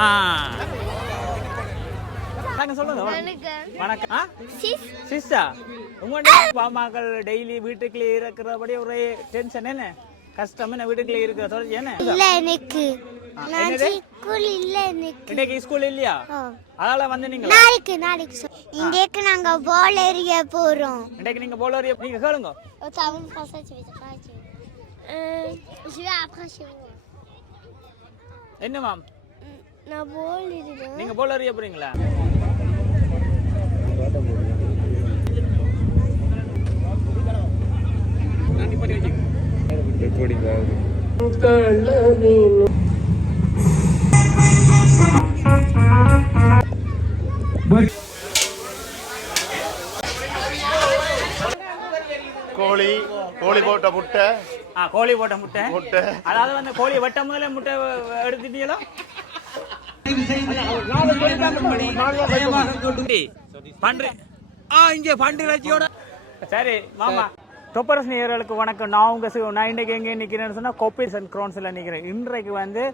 ஆ சொல்லுங்க. வணக்கம். சிஸ்டா உங்கள்கிட்ட பாமாக்கள் டெய்லி வீட்டுக்குள்ளே இருக்கிறபடி ஒரே டென்ஷன் என்ன கஷ்டம் என்ன வீட்டுக்குள்ளே இருக்கிற தொடர்ச்சி என்ன எனக்கு இன்னைக்கு ஸ்கூல் இல்லையா அதனால வந்து நீங்க நாளைக்கு இன்றைக்கு நாங்க பால் எறிய போறோம். இன்னைக்கு நீங்க பால் எறிய நீங்க கேளுங்க. என்ன மேம் நான் பால் எறிறேன். நீங்க பால் எறிய போறீங்களா? கோழி போட்ட முட்டை. கோழி போட்ட முட்டை அதாவது வந்து கோழி வெட்ட முதல்ல முட்டை எடுத்துட்டீங்களா? சரி மாமா தொப்பரஸ் நேயர்களுக்கு வணக்கம். நான் இன்றைக்கு எங்கே நிற்கிறேன்னு சொன்னால் கோப்பீசன் க்ரோன்ஸில் நிற்கிறேன். இன்றைக்கு வந்து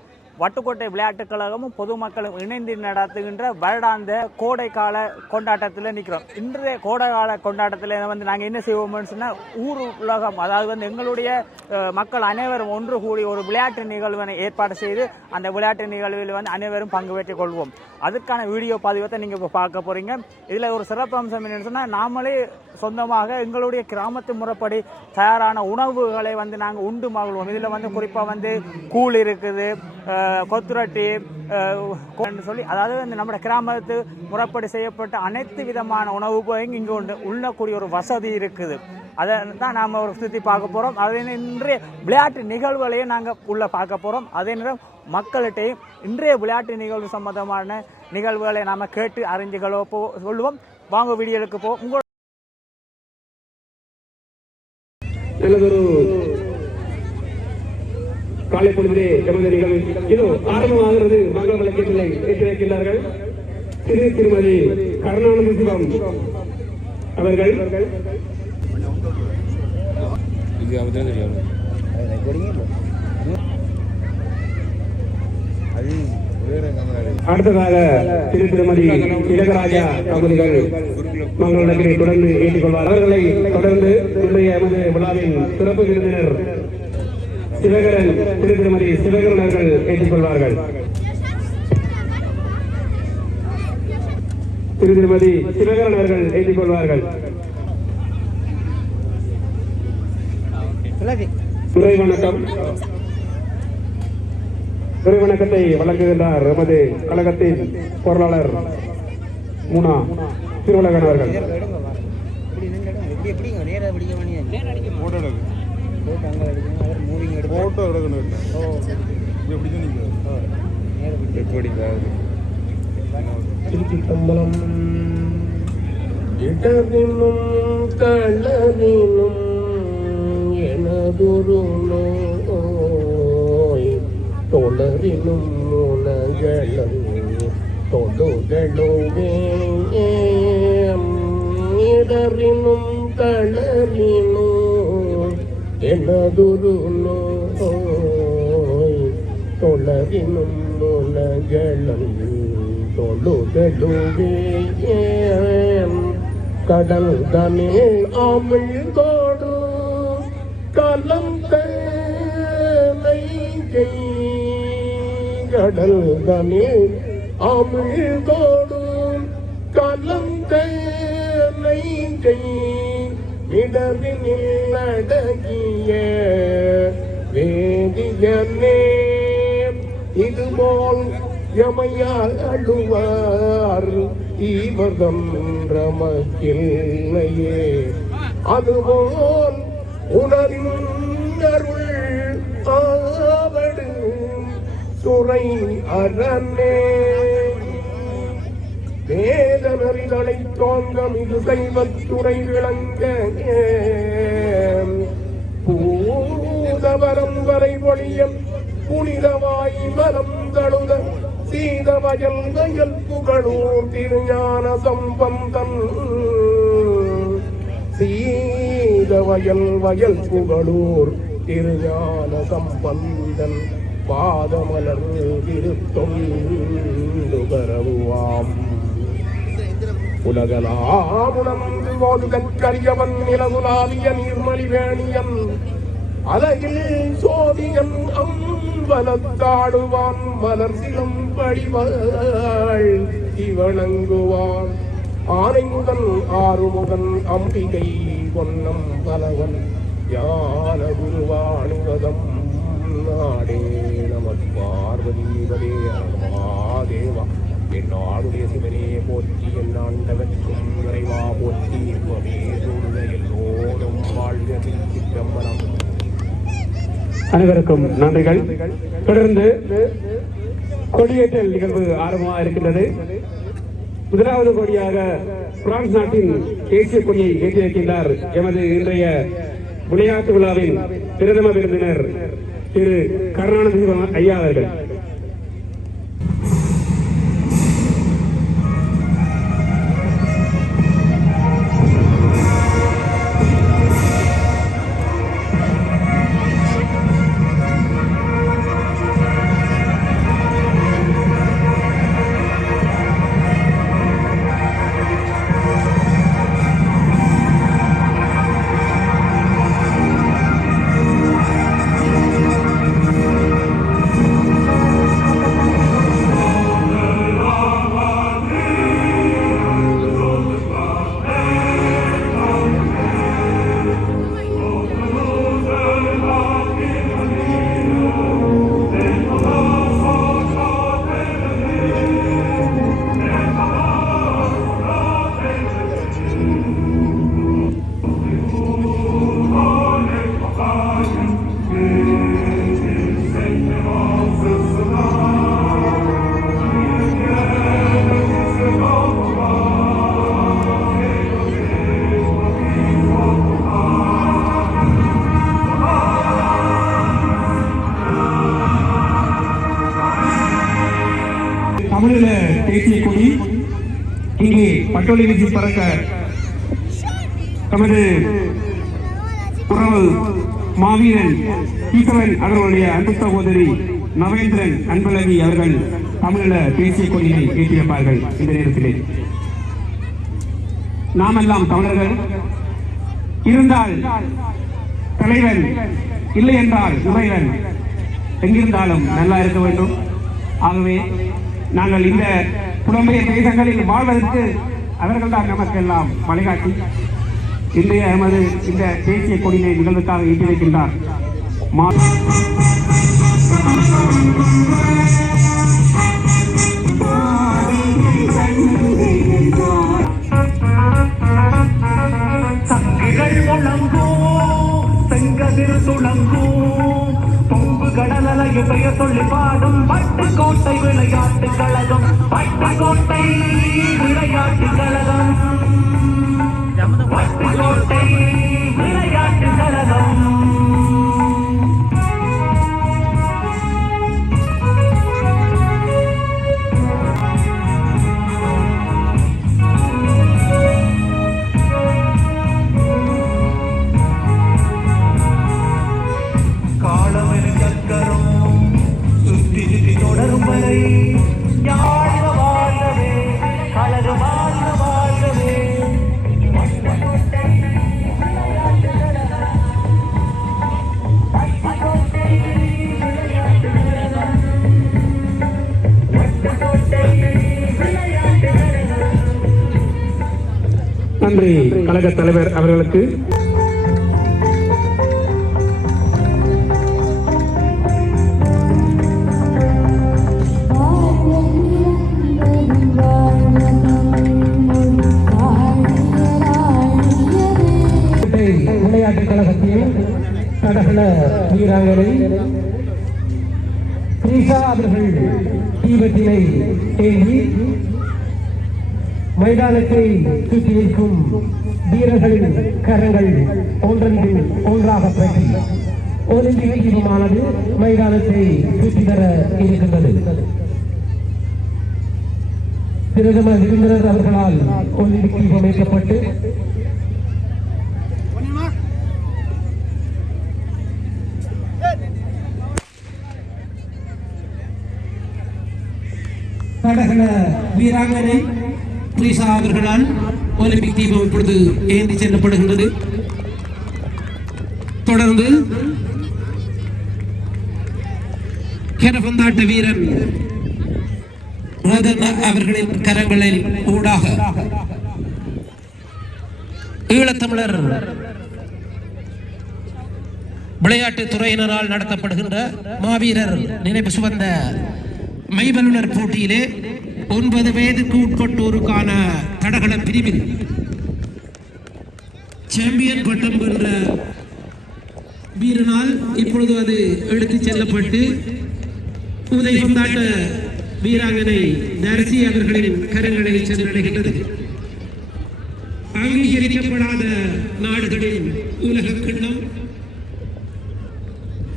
வட்டுக்கோட்டை விளையாட்டுக் கழகமும் பொதுமக்களும் இணைந்து நடத்துகின்ற வருடாந்த கோடைக்கால கொண்டாட்டத்தில் நிற்கிறோம். இன்றைய கோடைக்கால கொண்டாட்டத்தில் வந்து நாங்கள் என்ன செய்வோம்னு சொன்னால் ஊர் உலகம் அதாவது வந்து எங்களுடைய மக்கள் அனைவரும் ஒன்று கூடி ஒரு விளையாட்டு நிகழ்வினை ஏற்பாடு செய்து அந்த விளையாட்டு நிகழ்வில் வந்து அனைவரும் பங்கு பெற்றுக் கொள்வோம். அதுக்கான வீடியோ பதிவத்தை நீங்கள் இப்போ பார்க்க போகிறீங்க. இதில் ஒரு சிறப்பு அம்சம் என்னென்னு சொன்னால் நாமளே சொந்தமாக எங்களுடைய கிராமத்து முறைப்படி தயாரான உணவுகளை வந்து நாங்கள் உண்டு மகிழ்வோம். இதில் வந்து குறிப்பாக வந்து கூழ் இருக்குது, கொத்துரட்டி சொல்லி அதாவது வந்து நம்ம கிராமத்து முறைப்படி செய்யப்பட்ட அனைத்து விதமான உணவு இங்கே உண்டு உள்ளக்கூடிய ஒரு வசதி இருக்குது. அதை தான் நாம் ஒரு சுற்றி பார்க்க போகிறோம். அதே இன்றைய விளையாட்டு நிகழ்வுகளையும் நாங்கள் உள்ளே பார்க்க போகிறோம். அதே நேரம் மக்கள்கிட்டையும் இன்றைய விளையாட்டு நிகழ்வு சம்பந்தமான நிகழ்வுகளை நாம் கேட்டு அறிஞ்சுகளோ சொல்லுவோம். வாங்க வீடியோவுக்கு போ. உங்களோட காலை பொழுதிலே எமது நிகழ்வு இதோ ஆரம்பமாகிறது. மங்கள விளக்கங்களை ஏற்றி வைக்கின்றார்கள் திருமதி கருணானந்த சிவம் அவர்கள். அடுத்ததாக திருமதி இலகராஜா தம்பதிகள் மங்கள விளக்கினை தொடர்ந்து ஏற்றிக் கொள்வார். அவர்களை தொடர்ந்து இன்றைய எமது விழாவின் சிறப்பு விருந்தினர் சிவகரன் திருமதி சிவகரன் அவர்கள் ஏற்றுக் கொள்வார்கள். திருமதி சிவகரன் அவர்கள் ஏற்றுக் கொள்வார்கள். துறை வணக்கம். துறை வணக்கத்தை வழங்குகின்றார் எமது கழகத்தின் பொருளாளர் மூனா திருவழகன் அவர்கள். இடரினும் களரினும் எனதொரு நோய் தொடரினும் உலகளம் தொடுகளுவே இடரினும் களரினும் எனதொரு நோய் தொடரினும் உலகளம் தொடுகளுவே கடல் தனில் அமிழ்தோடு கலம் கலை கடல் தனில் அமிழ்தோடு கலம் கலை இடரினில் அடங்கிய வேதியனே இதுபோல் யமையால் அழுவார் இவர்தம் ரமக்கில்லையே அதுபோல் உணரின் அருள் ஆவடு துறை அரணே வேதனறிதலை தோங்கம் இது தெய்வத்துறை விளங்க பூதவரம் வரை ஒளியம் புனிதவாய் மரம் தழுத சீதவயல் வயல் புகழூர் திருஞான சம்பந்தன் சீதவயல் புகழூர் திருஞான சம்பந்தன் பாதமலர் திருத்தொல் உலகலாமுணர்ந்து ஓதுகற்கரியவன் நிலவுலாவிய நீர்மலிவேணியன் அலகில் சோதியன் அம்பலத்தாடுவான் மலர் சிலம் படிவாள் இவணங்குவான் ஆனை முதல் ஆறுமுகன் அம்பிகை பொன்னம் பலவன் ஞான குருவானுவதம் நாடே நம பார்வதீபதே மகாதேவா என்னாடுடைய சிவனே போற்றி என் ஆண்டவற்றும் நிறைவா போற்றி எல்லோரும் வாழ்க சிற்றம்பலம். அனைவருக்கும் நன்றிகள். தொடர்ந்து கொடியேற்றல் நிகழ்வு ஆரம்பமாக இருக்கின்றது. முதலாவது கொடியாக பிரான்ஸ் நாட்டின் தேசிய கொடியை ஏற்றிருக்கின்றார் எமது இன்றைய விளையாட்டு விழாவின் பிரதம விருந்தினர் திரு கருணாநிதி ஐயா அவர்கள். தமிழீழ தேசிய கொடி இங்கே பட்டோலி வீசி பறக்க நமது உறவு மாவீரன் ஈஸ்வரன் அவர்களுடைய அன்பு சகோதரி நவேந்திரன் அன்பழகி அவர்கள் தமிழீழ தேசிய கொடியை ஏற்றி வைப்பார்கள். இந்த நேரத்திலே நாமெல்லாம் தமிழர்கள் இருந்தால் தலைவன், இல்லை என்றால் இறைவன், எங்கிருந்தாலும் நல்லா இருக்க வேண்டும். ஆகவே நாங்கள் இந்த புலம்பெயர் தேசங்களில் வாழ்வதற்கு அவர்கள்தான் நமக்கெல்லாம் வழிகாட்டி இன்றைய எமது இந்த தேசிய கொடியை நிகழ்வுக்காக ஏற்றி வைக்கின்றார். கடலையை பெயர் சொல்லி பாடும் பட்டுக்கோட்டை விளையாட்டு கழகம், பட்டுக்கோட்டை விளையாட்டு கழகம், பட்டுக்கோட்டை விளையாட்டு கழகம். நன்றி கழக தலைவர் அவர்களுக்கு. விளையாட்டுக் கழகத்தில் தடகள வீராங்கனை கிரீஷா அவர்கள் தீபத்தினை ஏந்தி மைதானத்தை சுற்றி நிற்கும் வீரர்களின் கரங்கள் ஒன்றன் ஒன்றாக பற்றி ஒலிம்பிக் தீபமானது மைதானத்தை சுற்றி தர இருக்கின்றது. பிரதம விருந்தினர் அவர்களால் ஒலிம்பிக் தீபம் ஏற்றப்பட்டு தடகள வீராங்கனை த்ரிஷா அவர்களால் ஒலிம்பிக் தீபம் இப்பொழுது ஏந்தி செல்லப்படுகின்றது. தொடர்ந்து கரபந்தாட்ட வீரன் அவர்களின் கரங்களில் ஊடாக ஈழத்தமிழர் விளையாட்டுத் துறையினரால் நடத்தப்படுகின்ற மாவீரர் நினைவு சுமந்த மைவல்லுனர் போட்டியிலே 9 வயதுக்கு உட்பட்டோருக்கான தடகள பிரிவில் சாம்பியன் பட்டம் வென்ற வீரனால் இப்பொழுது அது எடுத்துச் செல்லப்பட்டு உதயபந்தாட்ட வீராங்கனை நரசி அவர்களின் கரங்களில் சென்றடைகின்றது. அங்கீகரிக்கப்படாத நாடுகளின் உலக கிண்ணம்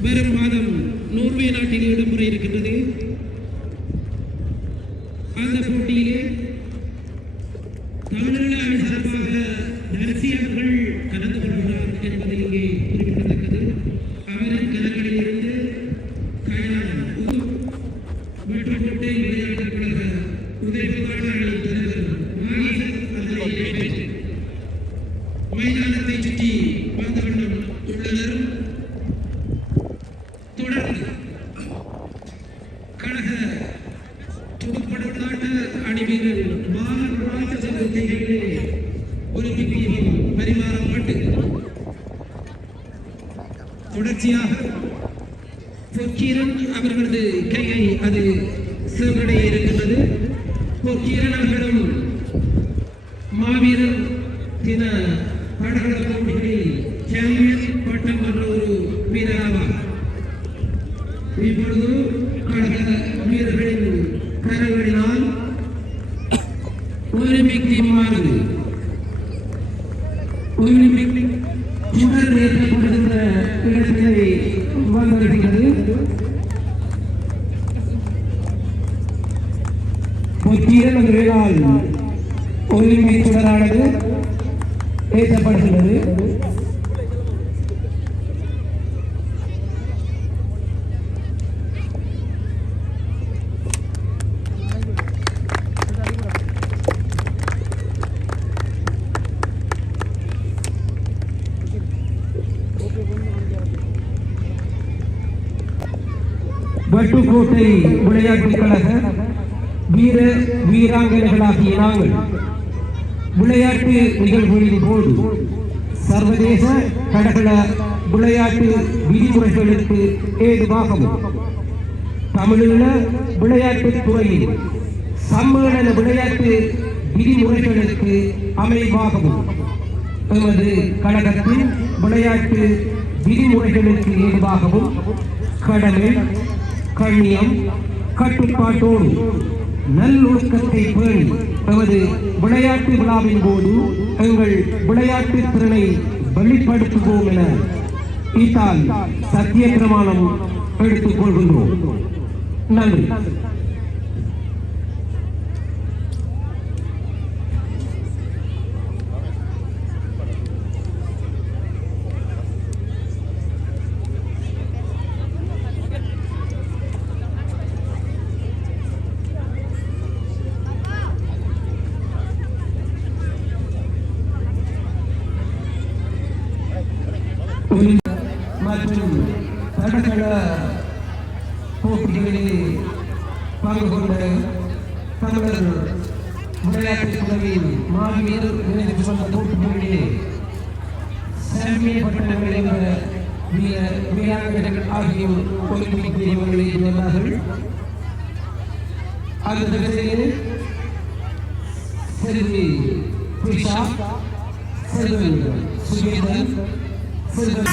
வரும் மாதம் நோர்வே நாட்டில் இடம்பெற இருக்கின்றது. அந்த போட்டியிலே தமிழக சார்பாக நரசி அவர்கள் கலந்து கொள்கிறார் என்பது இங்கே குறிப்பிடத்தக்கது. அவரின் கரங்களில் இருந்து வட்டுக்கோட்டை விளையாட்டுக் கழக உதயபந்தாட்ட அணி தலைவர் நாகேசன் அதனை நிறைவேற்றி மைதானத்தை சுற்றி வந்த வண்ணம் உள்ளனர். தொடர்ந்து கழக துடுப்பாட்ட அணி வீரர் மாலன் ராஜசேகர் கைகளிலே ஒலிம்பிக் தீபம் பரிமாறப்பட்டு தொடர்ச்சியாக பொற்கீரன் அவர்களது கையை அது சென்றடைய இருக்கின்றது. பொற்கீரன் அவர்களும் மாவீரர் தின தடகள போட்டிகளில் சாம்பியன் பட்டம் வென்ற ஒரு வீரராவார். இப்பொழுது கழக வீரர்களின் கரங்களினால் ஒலிம்பிக் தீபமானது ஒலிம்பிக் சுடர் ஏற்றப்படுகின்ற இடத்திலே வந்திருக்கிறது. பொற்கீரன் வேளால் ஒலிம்பிக் சுடரானது ஏற்றப்படுகின்றது. வட்டுக்கோட்டை விளையாட்டுக் கழக வீர வீராங்கனைகளாகிய நாங்கள் விளையாட்டு நிகழ்வுகளின் போது சர்வதேச தடகள விளையாட்டு விதிமுறைகளுக்கு ஏதுவாகவும் தமிழீழ விளையாட்டுத் துறையில் சம்மேளன விளையாட்டு விதிமுறைகளுக்கு அமைவாகவும் எமது கழகத்தின் விளையாட்டு விதிமுறைகளுக்கு ஏதுவாகவும் கடமை கண்ணியம் கட்டுப்பாட்டோடு நல்லொழுக்கத்தை பேணி எமது விளையாட்டு விழாவின் போது எங்கள் விளையாட்டு திறனை வெளிப்படுத்துவோம் என ஈத்தால் சத்திய பிரமாணம் எடுத்துக் கொள்கின்றோம். நன்றி. மற்றும் தடகள போட்டிகளில் பங்கு கொண்ட தமிழர் விளையாட்டுத் துறையில் மாவீரர் நினைவு சொன்ன போட்டிகளிலே சாம்பியன் பட்டங்களை வென்ற வீராங்கனைகள் ஆகியோர் ஒலிம்பிக் வீரர்களை வென்றார்கள். அந்த வரிசையில் செல்வி த்ரிஷா, செல்வன் சுகேதன், செல்வன்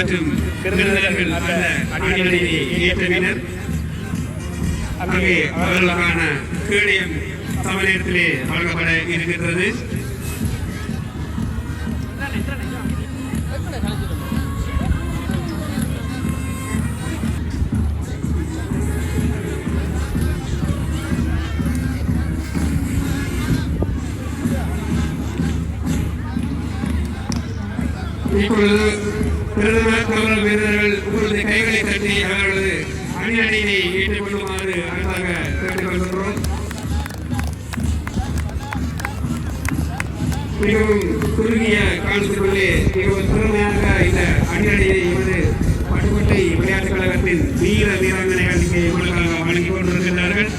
மற்றும் விருந்தினர்கள் அந்த அணியினை ஏற்றவினர். அங்கே அவர்களுக்கான கேடயம் சமயத்திலே வழங்கப்பட இருக்கின்றது. இப்பொழுது பிரதமர் கவர்னர் வீரர்கள் உங்களது கைகளை தட்டி அவர்களது அணியினை ஏற்றுக்கொள்ளுமாறு அன்பாக கேட்டுக்கொள்கின்றோம். மிகவும் குறுகிய காலத்துக்குள்ளே மிகவும் திறமையாக இந்த அணியணியை எமது பட்டுக்கோட்டை விளையாட்டுக் கழகத்தின் வீர வீராங்கனைகள் இங்கே உங்களுக்காக வழங்கிக் கொண்டிருக்கின்றார்கள்.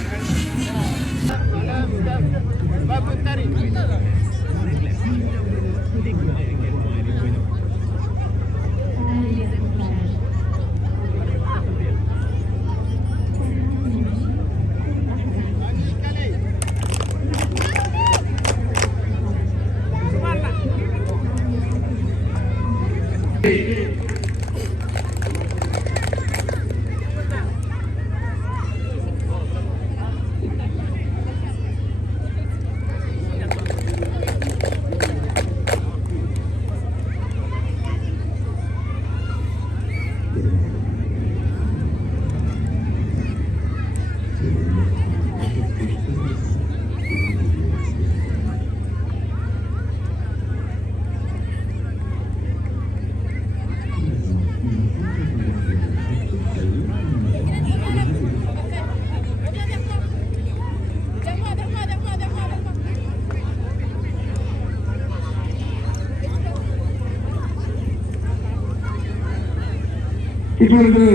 இப்பொழுது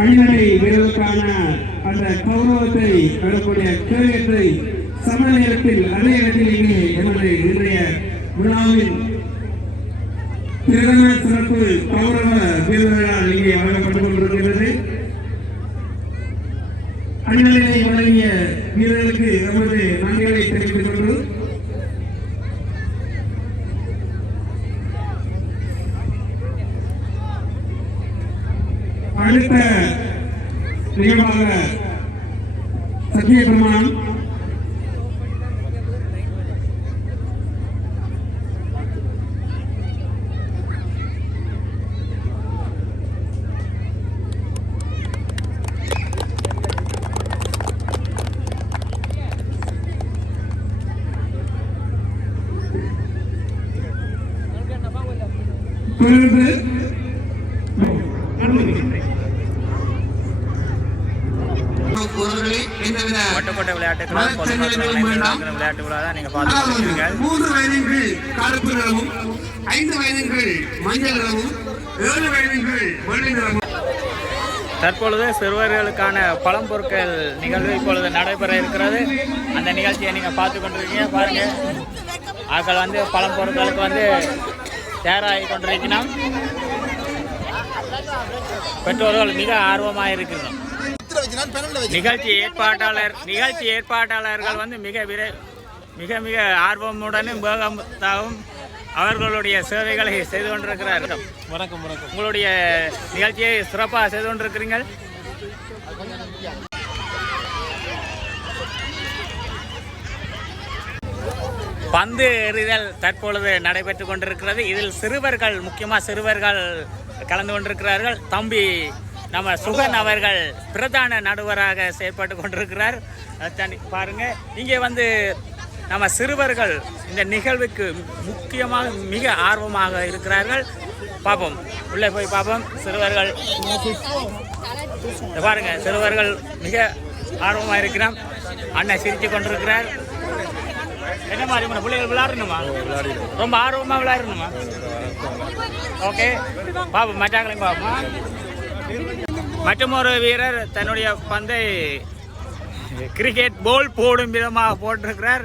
அணிவரை வீரர்களுக்கான அந்த கௌரவத்தை பெறக்கூடிய கேடயத்தை சம நேரத்தில் அதே இடத்தில் இங்கே எமது இன்றைய விழாவின் பிரதம சிறப்பு கௌரவ வீரர்களால் இங்கே வழங்கப்பட்டுக் கொண்டிருக்கிறது. அணிவரை வழங்கிய வீரர்களுக்கு எமது நன்றிகளை தெரிவித்துக் கொண்டு அடுத்த நிகழ்வாக சத்திய பிரமாணம் வட்டுக்கோட்டை விளையாட்டுகள் விளையாட்டு விழா தான் நீங்க பார்த்துருக்கீங்க. 3 வயதின்கள் கருப்பு நிறமும் 5 வயதின்கள் மஞ்சள் நிறமும் 7 வயதின்கள் வெள்ளை நிறமும். தற்பொழுது சிறுவர்களுக்கான பழம்பொருட்கள் நிகழ்வு இப்பொழுது நடைபெற இருக்கிறது. அந்த நிகழ்ச்சியை நீங்க பார்த்து கொண்டிருக்கீங்க. பாருங்க, ஆக்கள் வந்து பழம்பொருட்களுக்கு வந்து தயாராகி கொண்டிருக்கணும். பெற்றோர்கள் மிக ஆர்வமாக இருக்கிறோம். நிகழ்ச்சி ஏற்பாட்டாளர்கள் வந்து மிக மிக ஆர்வமுடனும் வேகத்தாகவும் அவர்களுடைய சேவைகளை செய்து கொண்டிருக்கிறார்கள். வணக்கம். உங்களுடைய நிகழ்ச்சியை சிறப்பாக செய்து கொண்டிருக்கிறீர்கள். பந்து எறிதல் தற்பொழுது நடைபெற்றுக் கொண்டிருக்கிறது. இதில் சிறுவர்கள், முக்கியமாக சிறுவர்கள் கலந்து கொண்டிருக்கிறார்கள். தம்பி நம்ம சுகன் அவர்கள் பிரதான நடுவராக செயல்பட்டு கொண்டிருக்கிறார். பாருங்க, இங்கே வந்து நம்ம சிறுவர்கள் இந்த நிகழ்வுக்கு முக்கியமாக மிக ஆர்வமாக இருக்கிறார்கள். பார்ப்போம், உள்ளே போய் பார்ப்போம். சிறுவர்கள் பாருங்க, சிறுவர்கள் மிக ஆர்வமாக இருக்கிறோம். அண்ணன் சிரித்து கொண்டிருக்கிறார். என்ன மாதிரி பிள்ளைகள் விளையாடணுமா? ரொம்ப ஆர்வமாக விளையாடணுமா? ஓகே, பாப்போம். மற்றாங்களையும் பார்ப்போம். மற்றும் ஒரு வீரர் தன்னுடைய பந்தை கிரிக்கெட் போல் போடும் விதமாக போட்டிருக்கிறார்.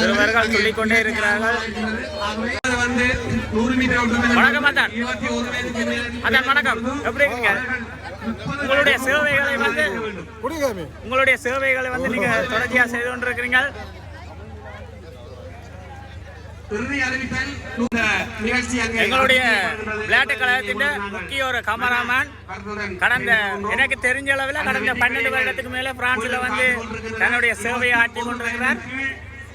சிறுவர்கள் சொல்லிக்கொண்டே இருக்கிறார்கள். வணக்கம் அதான். வணக்கம், எப்படி இருக்கீங்க? உங்களுடைய சேவைகளை வந்து நீங்க தொடர்ச்சியா செய்து கொண்டிருக்கிறீங்க. எங்களுடைய விளையாட்டு கழகத்தின் முக்கிய ஒரு கமராமேன் கடந்த எனக்கு தெரிஞ்ச அளவில் கடந்த 12 வருடத்துக்கு மேலே பிரான்சில் வந்து தன்னுடைய சேவையை ஆற்றி கொண்டிருக்கிறார்.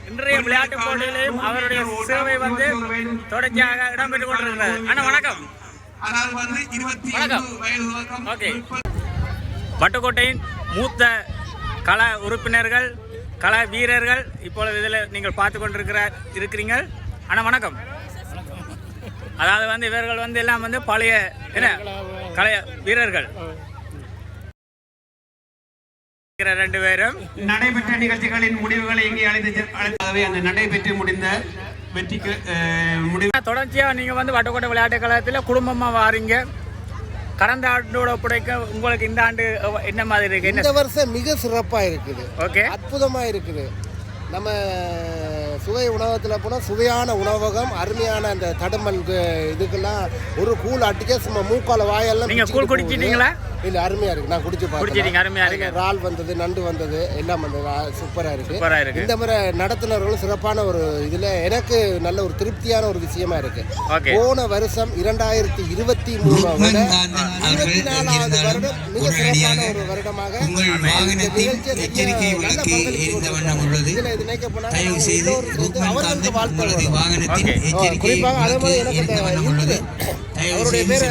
இன்றைய விளையாட்டு போட்டியிலையும் அவருடைய சேவை வந்து தொடர்ச்சியாக இடம்பெற்றுக் கொண்டிருக்கிறது. அண்ணா வணக்கம். வணக்கம். ஓகே, வட்டுக்கோட்டையின் மூத்த கள உறுப்பினர்கள், கள வீரர்கள் இப்பொழுது இதில் நீங்கள் பார்த்து இருக்கிறீங்க. அண்ணா வணக்கம். அதாவது வந்து இவர்கள் வந்து எல்லாம் வந்து பழைய என்ன கலைய வீரர்கள். 2 பேரும் நடைபெற்ற நிகழ்ச்சிகளின் முடிவுகளை இங்கே அழைத்து அந்த நடைபெற்று முடிந்த வெற்றிக்கு தொடர்ச்சியாக நீங்கள் வந்து வட்டுக்கோட்டை விளையாட்டு கழகத்தில் குடும்பமாக வாரீங்க. கடந்த ஆண்டோட ஒப்படைக்க உங்களுக்கு இந்த ஆண்டு என்ன மாதிரி இருக்கு? இந்த வருஷம் மிக சிறப்பாக இருக்குது. ஓகே, அற்புதமாக இருக்குது. நம்ம சுவை உணவகத்தில் போனால் சுவையான உணவகம், அருமையான அந்த தடுமல் இதுக்கெல்லாம் ஒரு கூழ் அட்டிக்க சும்மா மூக்கால வாயெல்லாம். நீங்கள் கூழ் குடிச்சிட்டீங்களா? இல்லை, அருமையாக இருக்குது. நான் குடிச்சு பார்த்தேன். அருமையாக இருக்கு. இறால் வந்தது, நண்டு வந்தது, எல்லாம் வந்தது. சூப்பராக இருக்குது. இந்த மாதிரி நடத்துனர்களும் சிறப்பான ஒரு இதில் எனக்கு நல்ல ஒரு திருப்தியான ஒரு விஷயமா இருக்கு. போன வருஷம் 2023 24வது வருடம் மிக சிறப்பான ஒரு வருடமாக குறிப்பாக அதே மாதிரி எனக்கு அவருடைய பேரை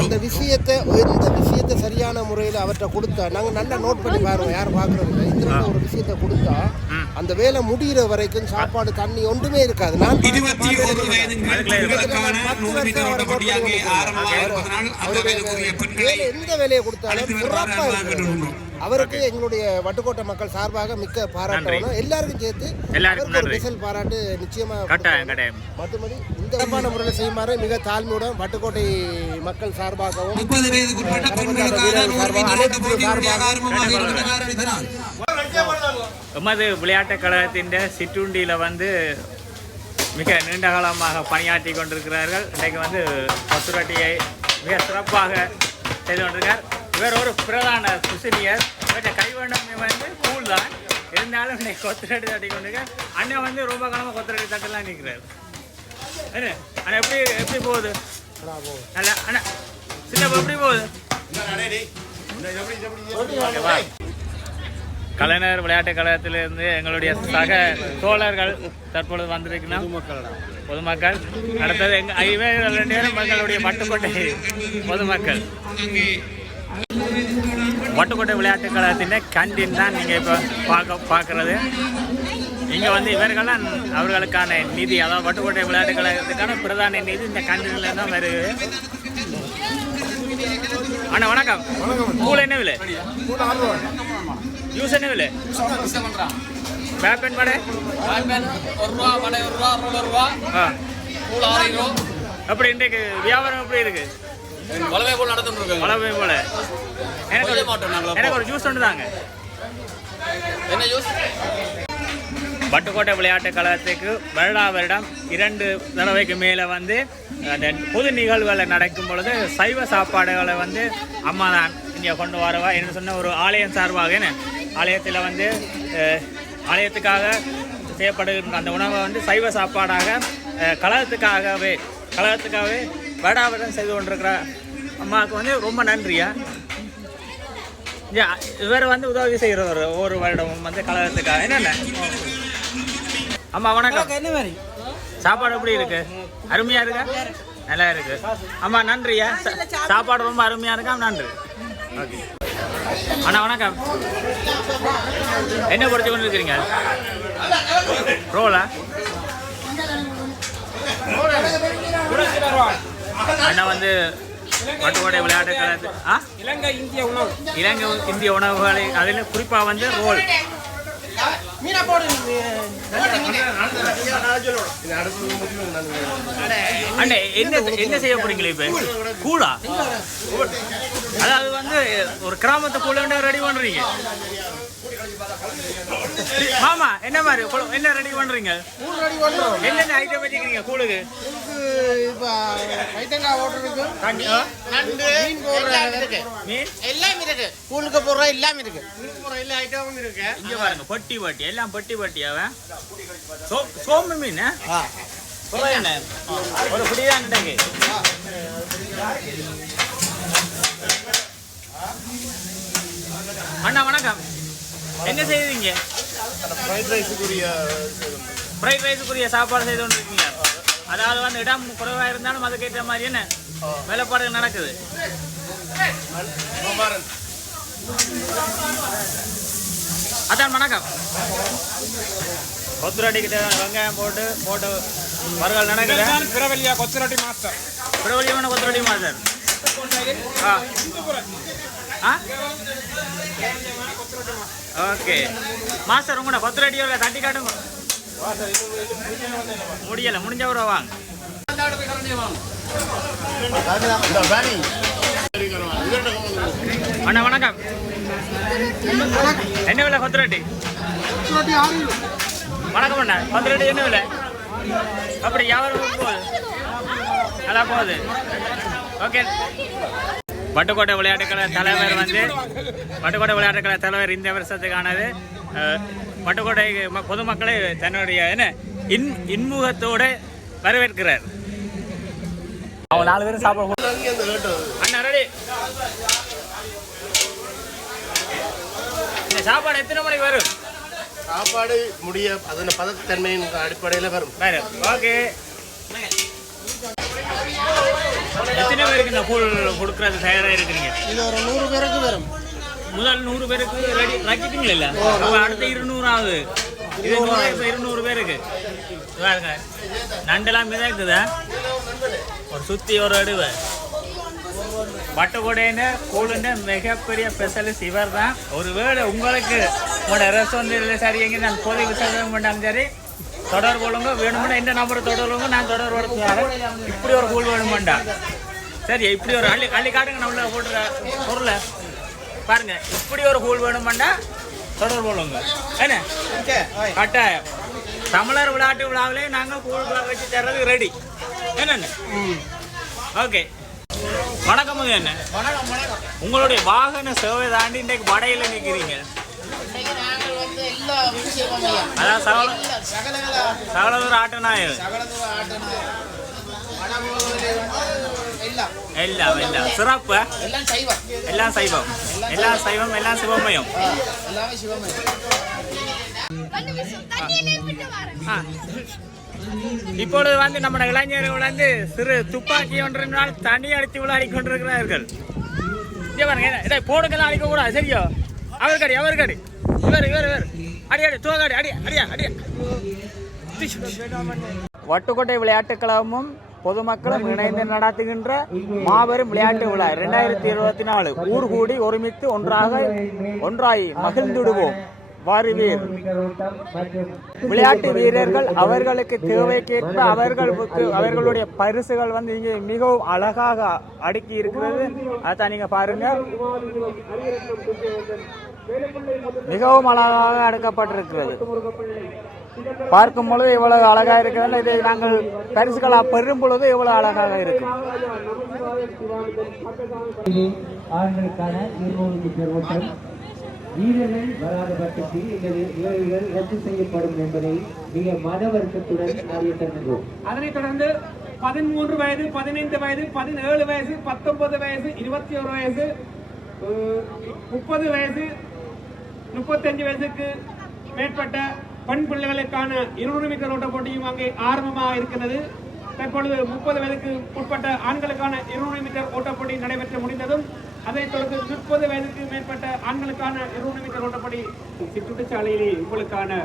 அந்த விஷயத்தை எந்த விஷயத்தை சரியான முறையில் அவர்கிட்ட கொடுத்தா நாங்கள் நல்லா நோட் பண்ணி பாருவோம். யாரும் பார்க்குறோம். இந்த ஒரு விஷயத்தை கொடுத்தா அந்த வேலை முடிகிற வரைக்கும் சாப்பாடு தண்ணி ஒன்றுமே இருக்காது. நான் எந்த வேலையை கொடுத்தாலும் சிறப்பாக இருக்கு. அவருக்கு எங்களுடைய வட்டுக்கோட்டை மக்கள் சார்பாக மிக்க பாராட்டணும். எல்லாருக்கும் சேர்த்து ஒரு ஸ்பெஷல் பாராட்டு நிச்சயமா. மற்றபடி இந்த விதமான முறையில் செய்யுமாறு மிக தாழ்மையுடன் வட்டுக்கோட்டை மக்கள் சார்பாகவும் எமது விளையாட்டுக் கழகத்தின் சிற்றுண்டியில் வந்து மிக நீண்ட காலமாக பணியாற்றி கொண்டிருக்கிறார்கள். இன்றைக்கு வந்து கொத்துரட்டியை மிக சிறப்பாக செய்து கொண்டிருக்கார். இவர் ஒரு பிரதான குசினியர். இவற்றை கைவண்ணம் வந்து கூழ் தான் இருந்தாலும் இன்னைக்கு கொத்துரட்டி தட்டி கொண்டிருக்கார். அண்ணன் வந்து ரொம்ப காலமாக கொத்துரட்டி தட்டெல்லாம் நிற்கிறார். என்ன அண்ணா எப்படி போகுது? நல்லா அண்ணா சின்ன எப்படி போகுது? கலைஞர் விளையாட்டுக் கழகத்திலிருந்து எங்களுடைய சக தோழர்கள் தற்பொழுது வந்திருக்கணும். பொதுமக்கள் அடுத்தது இவர்கள் 2 பேரும் எங்களுடைய வட்டுக்கோட்டை பொதுமக்கள். வட்டுக்கோட்டை விளையாட்டுக் கழகத்தின் கேண்டீன் தான் நீங்கள் இப்போ பார்க்குறது. இங்கே வந்து இவர்கள்லாம் அவர்களுக்கான நிதி, அதாவது வட்டுக்கோட்டை விளையாட்டுக் கழகத்துக்கான பிரதான நிதி இந்த கேண்டீனில் தான் வருது. அண்ணா வணக்கம். கூழ் என்ன விலை? ஜூஸ் என்ன விலை? பேப்பன் வடை அப்படி இன்றைக்கு வியாபாரம் எப்படி இருக்கு? வளவே போல. எனக்கு ஒரு ஜூஸ் ஒன்று தாங்க. என்ன ஜூஸ்? வட்டுக்கோட்டை விளையாட்டுக் கழகத்துக்கு வருடம் 2 தடவைக்கு மேலே வந்து அந்த பொது நிகழ்வுகளை நடக்கும் பொழுது சைவ சாப்பாடுகளை வந்து அம்மா தான் இங்கே கொண்டு வரவா என்ன சொன்ன ஒரு ஆலயம் சார்பாக என்ன ஆலயத்தில் வந்து ஆலயத்துக்காக செய்யப்படுகின்ற அந்த உணவை வந்து சைவ சாப்பாடாக கழகத்துக்காகவே வருடம் செய்து கொண்டிருக்கிற அம்மாவுக்கு வந்து ரொம்ப நன்றியா. இவர் வந்து உதவி செய்கிறவர் ஒவ்வொரு வருடமும் வந்து கழகத்துக்காக. என்னென்ன அம்மா வணக்கம். என்ன மாதிரி சாப்பாடு எப்படி இருக்கு? அருமையா இருக்கா? நல்லா இருக்கு. அம்மா நன்றியா. சாப்பாடு ரொம்ப அருமையா இருக்கா? நன்றி. ஓகே அண்ணா வணக்கம். என்ன படிச்சு கொண்டு இருக்கிறீங்க? ரோலா அண்ணா வந்து வட்டுக்கோட்டை விளையாட்டு கழகத்து இலங்கை இந்திய உணவுகளை அதில் குறிப்பாக வந்து ரோல் அண்ணே என்ன செய்ய போறீங்களே இப்ப? கூழா? அதாவது வந்து ஒரு கிராமத்தை கூழ ரெடி பண்றீங்க. மாமா என்ன மாதிரி என்ன ரெடி பண்றீங்க? கூழ் ரெடி பண்றோம். என்னென்ன ஐட்டம் வச்சுக்கிறீங்க கூழுக்கு? இப்ப வைத்தங்காய் போட்டுருக்கு, நண்டு, மீன் போடுற மீன் எல்லாம் இருக்கு. கூழுக்கு போடுற எல்லாம் இருக்கு. கூழுக்கு போடுற எல்லா ஐட்டமும் இருக்கு. இங்க பாருங்க பொட்டி பொட்டி எல்லாம் பொட்டி பொட்டியாவ சோம்பு மீன் என்ன ஒரு புடிதான் இருக்கு. அண்ணா வணக்கம், என்ன செய்வீங்க? ஃப்ரைட் ரைஸுக்குரிய சாப்பாடு செய்து கொண்டு இருக்கீங்க. அதாவது வந்து இடம் குறைவாக இருந்தாலும் அதுக்கேற்ற மாதிரி என்ன வேலைப்பாடுகள் நடக்குது. அதான் வணக்கம். கொத்துரட்டி கிட்ட வெங்காயம் போட்டு மறுகள் நடக்குது. பிரவல்யா கொத்தரட்டி மாஸ்டர். பிரபலியமான கொத்துரட்டி மாஸ்டர். ஓகே மாஸ்டர், உங்களோட கொத்துரட்டியோட தட்டி காட்டுங்க. முடியல, முடிஞ்சவரை வாங்க. அண்ணா வணக்கம், என்ன விலை கொத்துரட்டி? வணக்கம் அண்ணா, கொத்துரட்டி என்ன விலை? அப்படி வியாபாரம் போகுது, நல்லா போகுது. ஓகே. வட்டுக்கோட்டை விளையாட்டுக்கலை தலைவர் வந்து வட்டுக்கோட்டை தலைவர் இந்த வருஷத்துக்கானது வட்டுக்கோட்டை பொதுமக்களை தன்னுடைய இன்முகத்தோடு வரவேற்கிறார். அவங்க 4 பேரும் சாப்பிட. அண்ணா ரெடி. இந்த சாப்பாடு எத்தனை மணிக்கு வரும்? சாப்பாடு முடிய அதன் பதத்தன்மையின் அடிப்படையில் வரும். ஓகே. எத்தனை பேருக்கு இந்த கூழ் கொடுக்கறது தயாராக இருக்கிறீங்க? இது ஒரு 100 பேருக்கு வரும். முதல் 100 பேருக்கு ரெடி ஆக்கிட்டீங்களா? அடுத்த 200 ஆகுது. இது 200 பேருக்கு. நண்டெல்லாம் மிதக்குதா? ஒரு சுத்தி ஒரு அடுவை. வட்டுக்கோட்டைன்னு கூழுன்னு மிகப்பெரிய ஸ்பெஷலிஸ்ட் இவர் தான். ஒருவேளை உங்களுக்கு உங்களோட ரெஸ்டாரண்ட் சரி எங்கே நான் பொது விசாரணை பண்ணாலும் சரி தொடர்பு கொள்ளுங்க. வேணும்னா இந்த நம்பரை தொடர்புங்க, நான் தொடர்பு கொடுத்துறேன். இப்படி ஒரு கூழ் வேணுமாண்டா சரி, இப்படி ஒரு அள்ளி காட்டுங்க. நம்மள போட்டுற பொருளை பாருங்க. இப்படி ஒரு கூழ் வேணுமாண்டா தொடர்பு கொள்ளுங்க. என்ன கட்டாயம் தமிழர் விளையாட்டு விழாவிலே நாங்கள் கூழ் வச்சு தர்றது ரெடி. என்னென்ன ஓகே. வணக்கம். என்ன உங்களுடைய வாகன சேவை தாண்டி இன்றைக்கு வடையில் நிற்கிறீங்க? அதான் சகலதூர் ஆட்டநாயகர் எல்லாம் சிறப்பு. எல்லாம் சைவம், எல்லாம் சிவமயம். இப்பொழுது வந்து நம்ம இளைஞர்கள் வந்து சிறு துப்பாக்கி ஒன்றினால் தனி அடித்து விளையாடி கொண்டிருக்கிறார்கள். இதை போடுக்கெல்லாம் அடிக்க கூடாது, சரியோ? அவர்கடி இவர் அடி தோகாடி அடியா. வட்டுக்கோட்டை விளையாட்டுக் கழகமும் பொதுமக்களும் இணைந்து நடத்துகின்ற மாபெரும் விளையாட்டு விழா 2024 ஊர் கூடி ஒருமித்து ஒன்றாய் மகிழ்ந்துடுவோம். வாருவீர். விளையாட்டு வீரர்கள் அவர்களுக்கு தேவைக்கேற்ப அவர்களுடைய பரிசுகள் வந்து இங்கே மிகவும் அழகாக அடுக்கி இருக்கிறது. அதான் நீங்க பாருங்க, மிகவும் அழகாக அடுக்கப்பட்டிருக்கிறது. பார்க்கும் பொழுது இவ்வளவு அழகாக இருக்கிறது. இதை நாங்கள் பரிசுகளா பெறும் பொழுது இவ்வளவு அழகாக இருக்கும். ஆண்களுக்கான 200 மீட்டர் ஓட்டம் வீரர்கள் வராத பட்சத்தில் இவர்கள் ரத்து செய்யப்படும் என்பதை மிக மன வருத்தத்துடன் அறிய தருகிறோம். அதனைத் தொடர்ந்து 13 வயது, 15 வயது, 17 வயது, 19 வயது, 21 வயது, 30 வயது, 35 வயதுக்கு மேற்பட்ட பெண் பிள்ளைகளுக்கான 200 மீட்டர் ஓட்ட போட்டியும் அங்கே ஆரம்பமாக இருக்கிறது. தற்பொழுது 30 வயதுக்கு உட்பட்ட ஆண்களுக்கான 200 மீட்டர் ஓட்டப்போட்டி நடைபெற்று முடிந்ததும் அதைத் தொடர்ந்து 30 வயதுக்கு மேற்பட்ட ஆண்களுக்கான 200 மீட்டர் ஓட்டப்படி சிற்றுண்டிச்சாலையிலே உங்களுக்கான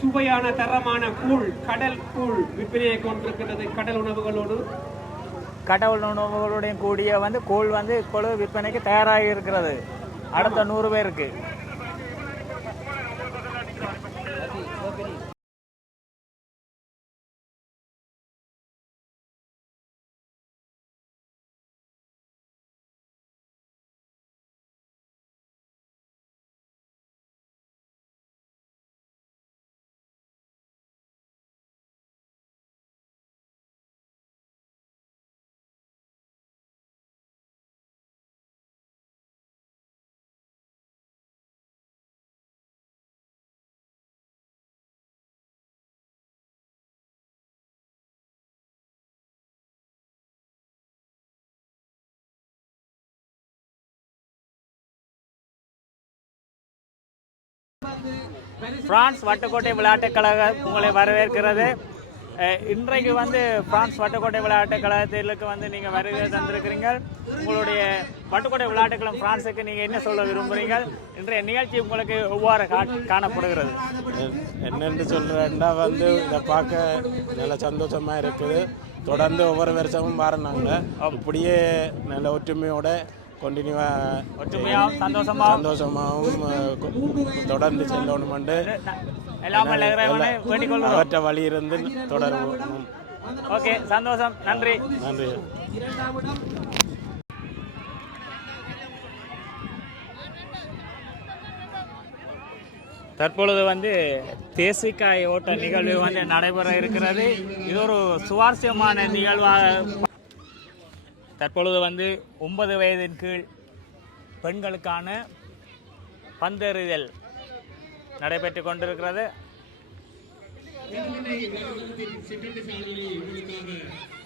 சுவையான தரமான கூழ், கடல் கூழ் விற்பனையை கொண்டிருக்கிறது. கடல் உணவுகளுடன் கூடிய வந்து கூழ் வந்து இப்பொழுது விற்பனைக்கு தயாராகி இருக்கிறது. அடுத்த 100 பேருக்கு பிரான்ஸ் வட்டுக்கோட்டை விளையாட்டுக் கழகம் உங்களை வரவேற்கிறது. இன்றைக்கு வந்து பிரான்ஸ் வட்டுக்கோட்டை விளையாட்டுக் கழகத்திற்கு வந்து நீங்கள் வருகை தந்திருக்கிறீங்க. உங்களுடைய வட்டுக்கோட்டை விளையாட்டுக்களம் பிரான்ஸுக்கு நீங்கள் என்ன சொல்ல விரும்புகிறீங்க? இன்றைய நிகழ்ச்சி உங்களுக்கு எவ்வாறு காணப்படுகிறது? என்னென்று சொல்கிறேன்னா வந்து இதை பார்க்க நல்ல சந்தோஷமாக இருக்குது. தொடர்ந்து ஒவ்வொரு வருஷமும் பாருனாங்க இப்படியே நல்ல ஒற்றுமையோட ஒற்றுமையாகவும் சந்தோஷமாகவும் தொடர்ந்து செல்லணுமென்று அவற்றை வழி இருந்து தொடரும். ஓகே, சந்தோஷம். நன்றி. நன்றி. தற்பொழுது வந்து தேசிக்காய் ஓட்ட நிகழ்வு வந்து நடைபெற இருக்கிறது. இது ஒரு சுவாரஸ்யமான நிகழ்வாக. தற்பொழுது வந்து 9 வயதின் கீழ் பெண்களுக்கான பந்தெறிதல் நடைபெற்று கொண்டிருக்கிறது.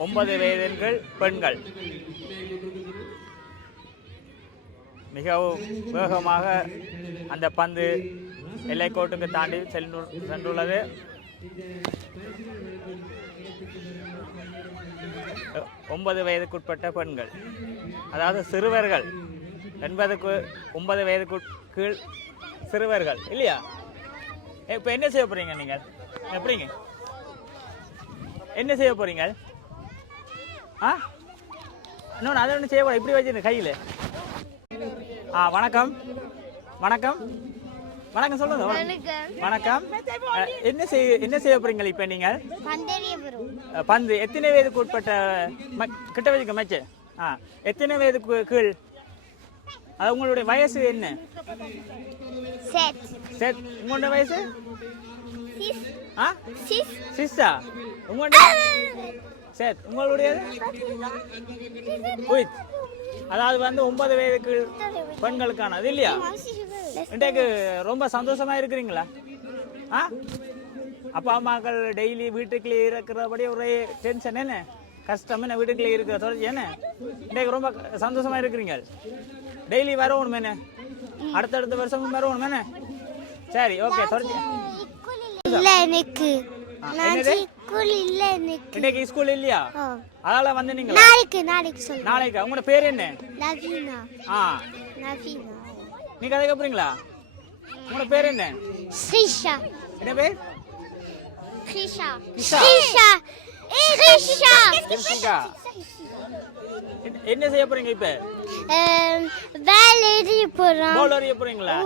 9 வயதின் கீழ் பெண்கள் மிகவும் வேகமாக அந்த பந்து எல்லைக்கோட்டுக்கு தாண்டி சென்றுள்ளது. 9 வயதுக்குட்பட்ட பெண்கள், அதாவது சிறுவர்கள், 9 வயதுக்கு கீழ் சிறுவர்கள் இல்லையா? இப்போ என்ன செய்ய போறீங்க நீங்கள்? எப்படிங்க என்ன செய்ய போறீங்க? இன்னொன்று அதை ஒன்று செய்ய போற இப்படி வச்சிருங்க கையில். வணக்கம் வணக்கம் வணக்கம் சொல்லுங்க. வணக்கம். என்ன செய்ய போறீங்க இப்ப நீங்கள்? பந்து எத்தனை வயதுக்கு உட்பட்ட கிட்ட வயதுக்கு மேட்ச்? எத்தனை வயதுக்கு கீழ்? அது உங்களுடைய வயசு என்ன? உங்களுடைய வயசு சிஸ்ஸா? உங்களுடைய அதாவது வந்து 9 வயதுக்கு பெண்களுக்கானது இல்லையா? இன்றைக்கு ரொம்ப சந்தோஷமா இருக்கிறீங்களா? அப்பா அம்மாக்கள் டெய்லி வீட்டுக்குள்ளே இருக்கிறபடி ஒரே டென்ஷன் என்ன, கஷ்டம் என்ன, வீட்டுக்குள்ளே இருக்கிற தொடர்ச்சி என்ன? இன்றைக்கு ரொம்ப சந்தோஷமா இருக்கிறீங்க. டெய்லி வரணும் என்ன, அடுத்தடுத்த வருஷமும் வரணும் என்ன? சரி, ஓகே. தொடர்ச்சி இன்னைக்கு ஸ்கூல் இல்லையா? அதனால வந்து நீங்க நாளைக்கு உங்களோட பேர் என்ன? நீங்க அதுக்கு அப்புறீங்களா? உங்களோட பேர் என்ன? ஸ்ரீஷா. என்ன பேர்? ஸ்ரீஷா. என்ன செய்ய போறீங்க இப்ப? பால் எறிய போறோம். பால் எறிய போறீங்களா?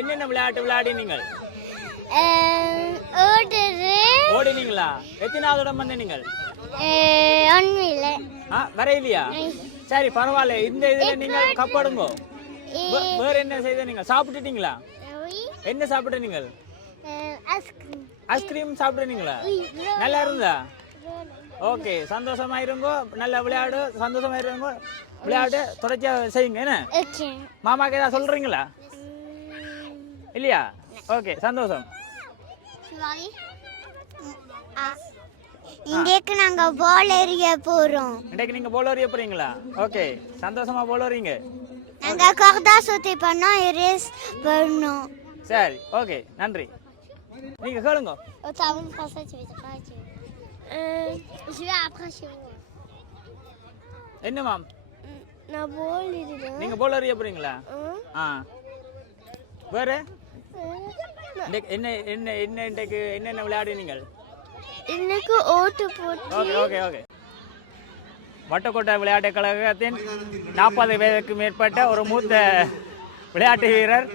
என்னென்ன விளையாட்டு விளையாடினீங்க? ஓடினீங்களா? எத்தனாவது இடம் வந்து நீங்கள்? வரையிலையா? சரி, பரவாயில்ல. இந்த இதுல நீங்க கப்படுங்க. வேற என்ன செய்த நீங்க? சாப்பிட்டுட்டீங்களா? என்ன சாப்பிட்டு நீங்கள்? ஐஸ்கிரீம் சாப்பிடுறீங்களா? நல்லா இருந்தா? ஓகே, சந்தோஷமா இருங்கோ. நல்லா விளையாடு, சந்தோஷமா இருங்கோ. விளையாடு தொடர்ச்சியா செய்யுங்க. என்ன மாமாக்கு ஏதாவது சொல்றீங்களா? இல்லையா? ஓகே, சந்தோஷம். இன்றைக்கு நாங்க பால் எறிய போறோம். இன்றைக்கு நீங்க பால் எறிய போறீங்களா? ஓகே, சந்தோஷமா பால் எறிங்க. நாங்க கர்தா சோத்தி பண்ணோம், ரேஸ் பண்ணோம். சரி, ஓகே, நன்றி. நீங்க கேளுங்க. என்ன மாம்? நான் பால் எறிறேன். நீங்க பால் எறிய போறீங்களா? வேற என்ன என்ன என்ன இன்றைக்கு என்னென்ன விளையாடுனீங்க? இன்னைக்கு ஓட்டு போட்டு. Okay okay okay. வட்டுக்கோட்டை விளையாட்டுக் கழகத்தின் 40 வயதுக்கு மேற்பட்ட ஒரு மூத்த விளையாட்டு வீரர்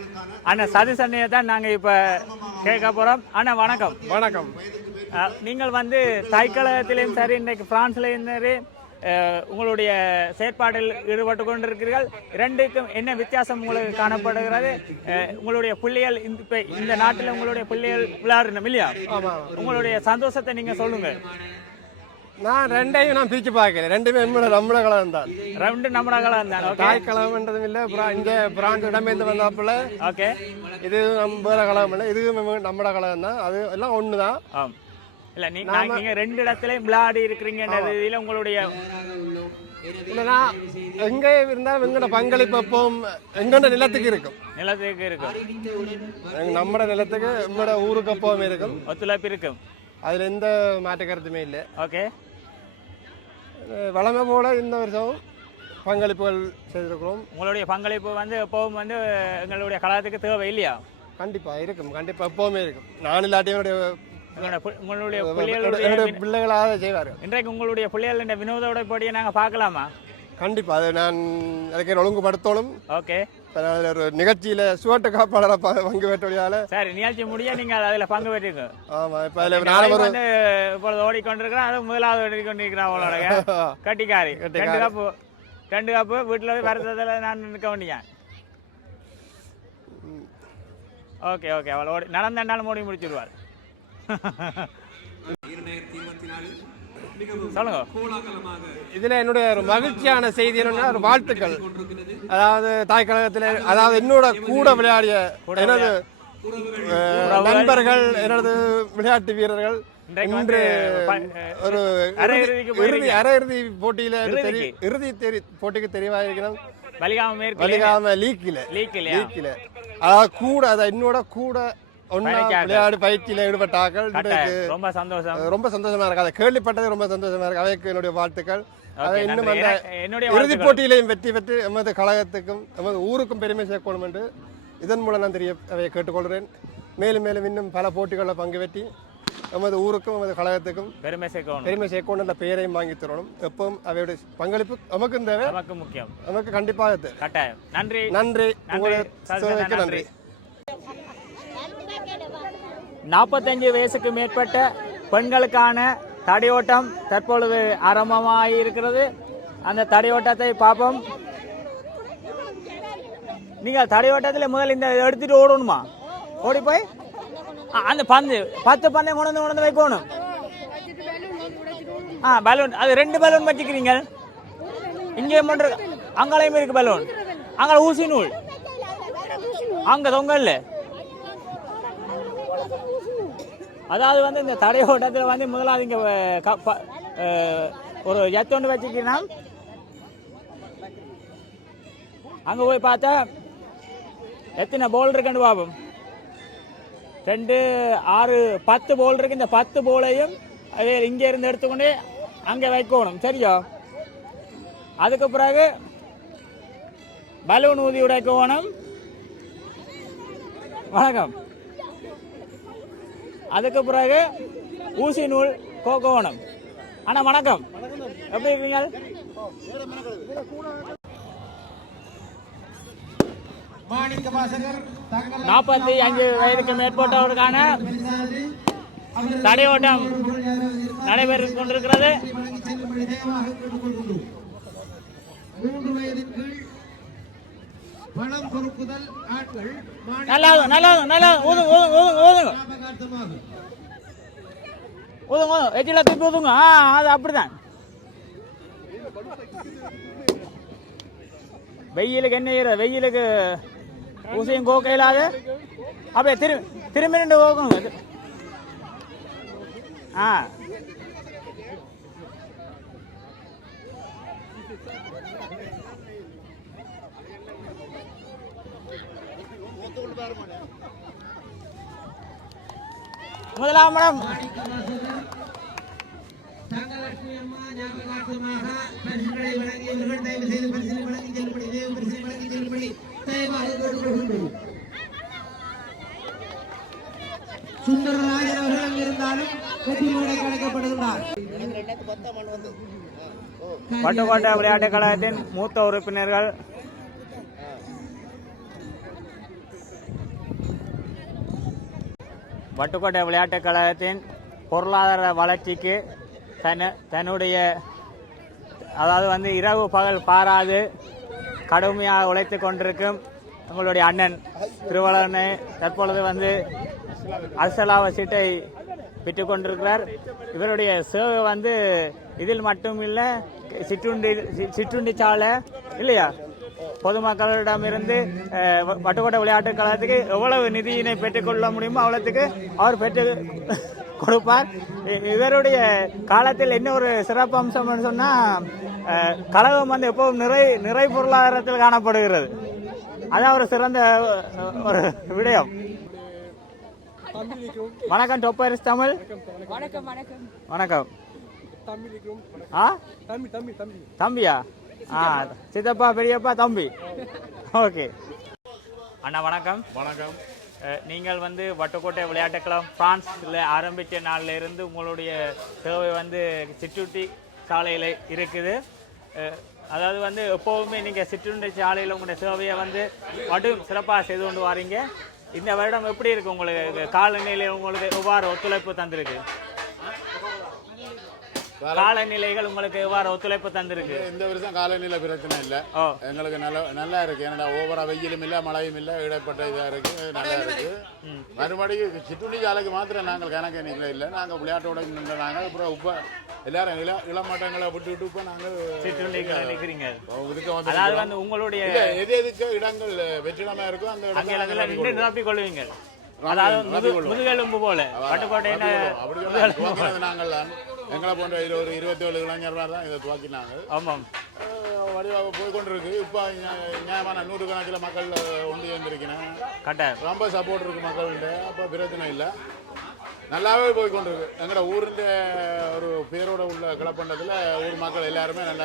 அண்ணன் சதீஷ் அண்ணையை தான் நாங்கள் இப்போ கேட்க போகிறோம். அண்ணா வணக்கம். வணக்கம். நீங்கள் வந்து தாய்க்கழகத்திலையும் சரி, இன்றைக்கு பிரான்ஸ்லையும் சரி உங்களுடைய செயற்பாட்டில் ஈடுபட்டு கொண்டிருக்கிறீர்கள். இரண்டுக்கும் என்ன வித்தியாசம் உங்களுக்கு காணப்படுகிறது? உங்களுடைய பிள்ளைகள் இப்போ இந்த நாட்டில் உங்களுடைய பிள்ளைகள் விளையாடணும் இல்லையா? உங்களுடைய சந்தோஷத்தை நீங்கள் சொல்லுங்கள். நான் ரெண்டையும் நான் பிரிச்சு பார்க்கிறேன். ரெண்டுமே நம்மள கலகம் தான். ரெண்டு நம்மள கலகம் தான். தாய் கலகம்ன்றதும் இல்லை, இங்கே பிரான்ஸ் இடமேந்து வந்தாப்புல. ஓகே, இது வேற கலகம் இல்லை, இது நம்மள கலகம் தான். அது எல்லாம் ஒன்று தான். இல்ல நீங்க ரெண்டு இடத்துல விளையாடி இருக்கிறீங்கன்றதுல உங்களுடைய இல்லைன்னா எங்கே இருந்தாலும் எங்களோட பங்களிப்பு எப்பவும் எங்களோட நிலத்துக்கு இருக்கும். நிலத்துக்கு இருக்கும், நம்மட நிலத்துக்கு நம்மளோட ஊருக்கு எப்பவும் இருக்கும், ஒத்துழைப்பு இருக்கும். அதில் எந்த மாற்று கருத்துமே இல்லை. ஓகே, வளமை போல இந்த வருஷம் பங்களிப்புகள் செய்திருக்கிறோம். உங்களுடைய பங்களிப்பு வந்து எப்பவும் வந்து எங்களுடைய கலாத்துக்கு தேவை இல்லையா? கண்டிப்பாக இருக்கும், கண்டிப்பாக எப்பவுமே இருக்கும். நான் இல்லாட்டி உங்களுடைய பிள்ளைகளாக செய்வார்கள். இன்றைக்கு உங்களுடைய பிள்ளைகள் வினோதோட போட்டியை நாங்கள் பார்க்கலாமா? கண்டிப்பாக அதை நான் அதுக்கு ஒழுங்குபடுத்தணும். ஓகே, ஒரு நிகழ்ச்சியில் சுவட்டு காப்பாளர் பங்கு பெற்றோடியால் சரி, நிகழ்ச்சி முடிய நீங்கள் அதில் பங்கு பெற்றிருக்கீங்க. ஆமாம், இப்போ அதில் நான் வந்து இப்பொழுது ஓடிக்கொண்டிருக்கிறேன், அது முதலாவது ஓடிக்கொண்டிருக்கிறேன். அவளோட கட்டிக்காரி 2 கப்பு வீட்டில் போய் வருத்தத்தில் நான் நிற்க வேண்டியேன். ஓகே ஓகே, அவள் ஓடி நடந்தாலும் ஓடி முடிச்சிருவாள். சொல்லுங்க. இதில் என்னுடைய ஒரு மகிழ்ச்சியான செய்தி என்னன்னா, ஒரு வாழ்த்துக்கள். அதாவது தாய் கழகத்தில், அதாவது என்னோட கூட விளையாடிய எனது நண்பர்கள், எனது விளையாட்டு வீரர்கள் இன்று ஒரு அரையிறுதி போட்டியில இறுதி போட்டிக்கு தெரிவாயிருக்கிறோம். வலிகாம லீக்கில அதாவது கூட அதை என்னோட கூட விளையாடு பயிற்சியில ஈடுபட்டார்கள். ரொம்ப சந்தோஷமா இருக்கு. அதை கேள்விப்பட்டது ரொம்ப சந்தோஷமா இருக்கு. அவைக்கு என்னுடைய வாழ்த்துக்கள். அதை இன்னும் அந்த இறுதி போட்டியிலையும் வெற்றி பெற்று எமது கழகத்துக்கும் எமது ஊருக்கும் பெருமை சேர்க்கணும் என்று இதன் மூலம் நான் அவையை கேட்டுக்கொள்கிறேன். மேலும் மேலும் இன்னும் பல போட்டிகளில் பங்கு பெற்றி எமது ஊருக்கும் எமது கழகத்துக்கும் பெருமை சேர்க்கணும் என்ற பெயரையும் வாங்கி தரணும். எப்பவும் அவையுடைய பங்களிப்பு நமக்கும் தேவை, முக்கியம், நமக்கு கண்டிப்பாக தேவை. நன்றி நன்றி, நன்றி. 45 வயசுக்கு மேற்பட்ட பெண்களுக்கான தடையோட்டம் தற்பொழுது ஆரம்பமாக இருக்கிறது. அந்த தடையோட்டத்தை பார்ப்போம். நீங்கள் தடையோட்டத்தில் முதல் இந்த எடுத்துட்டு ஓடணுமா? ஓடி போய் அந்த 10 பந்தை கொண்டு வந்து வைக்கணும். பலூன், அது 2 பலூன் வச்சுக்கிறீங்க. இங்கே அங்கேயும் இருக்கு பலூன். அங்கே ஊசி நூல் அங்கே தொங்க இல்லை. அதாவது வந்து இந்த தடையோட்டத்தில் வந்து முதலாவது இங்கே ஒரு எத்தொண்டு வச்சுக்கினா அங்கே போய் பார்த்தா எத்தனை போல் இருக்குன்னு பார்ப்போம். 2, 6, 10 போல் இருக்கு. இந்த 10 போலையும் அதே இங்கே இருந்து எடுத்துக்கொண்டு அங்கே வைக்கணும். சரியா? அதுக்கு பிறகு பலூன் ஊதி உடைக்கணும். வணக்கம். அதுக்கு பிறகு ஊசி நூல் கோக்கணும். அண்ணா வணக்கம், எப்படி இருக்கீங்க? 45 வயதுக்கு மேற்பட்டவருக்கான தடையோட்டம் நடைபெற்றுக் கொண்டிருக்கிறது. நல்லா ஊதுங்க, எச்சில தூக்கி ஊதுங்க. அது அப்படிதான். வெயிலுக்கு என்ன செய்யற? வெயிலுக்கு ஊசியும் கோக்க இல்லாத அப்படியே திரும்பி 2 கோக்கணும். முதலாம் மேடம் சுந்தரராஜன் அவர்கள் அங்கிருந்தாலும் வெற்றியோடு கிடைக்கப்படுகிறார். பட்டுக்கோட்டை விளையாட்டு கழகத்தின் மூத்த உறுப்பினர்கள் பட்டுக்கோட்டை விளையாட்டுக் கழகத்தின் பொருளாதார வளர்ச்சிக்கு தன்னுடைய அதாவது வந்து இரவு பகல் பாராது கடுமையாக உழைத்து கொண்டிருக்கும் உங்களுடைய அண்ணன் திருவள்ளுவனை தற்பொழுது வந்து அரசலாவ சீட்டை பெற்று கொண்டிருக்கிறார். இவருடைய சேவை வந்து இதில் மட்டும் இல்லை, சிற்றுண்டி சாலை இல்லையா, பொதுமக்களிடமிருந்து பட்டுக்கோட்டை விளையாட்டுக் கழகத்துக்கு எவ்வளவு நிதியினை பெற்றுக்கொள்ள முடியுமோ அவ்வளவுக்கு அவர் பெற்று கொடுப்பார். இவருடைய காலத்தில் என்ன ஒரு சிறப்பு அம்சம்னு சொன்னா கழகம் வந்து எப்பவும் நிறை பொருளாதாரத்தில் காணப்படுகிறது. அதான் ஒரு சிறந்த ஒரு விடயம். வணக்கம் டொப்பரிஸ் தமிழ். வணக்கம் வணக்கம் வணக்கம். தம்பியா? சித்தப்பா பெரியப்பா தம்பி. ஓகே அண்ணா வணக்கம். வணக்கம். நீங்கள் வந்து வட்டுக்கோட்டை விளையாட்டுக்களம் பிரான்ஸில் ஆரம்பித்த நாளில் இருந்து உங்களுடைய சேவை வந்து சிற்றுண்டி சாலையில் இருக்குது. அதாவது வந்து எப்போவுமே நீங்கள் சிற்றுண்டி சாலையில் உங்களுடைய சேவையை வந்து மட்டும் சிறப்பாக செய்து கொண்டு வாரீங்க. இந்த வருடம் எப்படி இருக்குது உங்களுக்கு? காலநிலை உங்களுக்கு எவ்வாறு ஒத்துழைப்பு தந்திருக்கு? காலநிலைகள் உங்களுக்கு எவ்வாறு ஒத்துழைப்பு தந்திருக்கு? இந்த வருஷம் காலநிலை பிரச்சனை இல்லை, எங்களுக்கு நல்லா இருக்கு. ஏன்னா ஓவரா வெயிலும் இல்லை மழையும் இல்லை, இடைப்பட்ட இதாக இருக்கு, நல்லா இருக்கு. மறுபடியும் சிற்றுண்டி சாலைக்கு மாத்திரம் நாங்கள் கணக்கு எண்ணிக்கல இல்லை, நாங்கள் விளையாட்டோட நின்றாங்க. அப்புறம் இப்போ எல்லாரும் இளமாட்டங்களை விட்டுவிட்டு இப்போ நாங்கள் சிற்றுண்டிக்கு நினைக்கிறீங்க. இதுக்கு அதாவது வந்து உங்களுடைய எதுக்கு இடங்கள் வெற்றிடமா இருக்கோ அந்த இடத்துல நின்று நிரப்பிக் கொள்வீங்க. அதாவது முதுகெலும்பு போல வட்டுக்கோட்டை நாங்கள் எங்களை போன்ற ஒரு 27 இளைஞர்கள் தான் இதை துவக்கினாங்க. ஆமாம், வடிவாக போய் கொண்டிருக்கு. இப்போ நியாயமான 100 கணக்கில் மக்கள் ஒன்று சேர்ந்திருக்கிறேன். கரெக்டாக ரொம்ப சப்போர்ட் இருக்கு மக்கள்கிட்ட. அப்போ பிரச்சனை இல்லை, நல்லாவே போய் கொண்டிருக்கு. எங்களோட ஊருன்ற ஒரு பேரோட உள்ள கிளப்பண்டத்தில் ஊர் மக்கள் எல்லாருமே நல்ல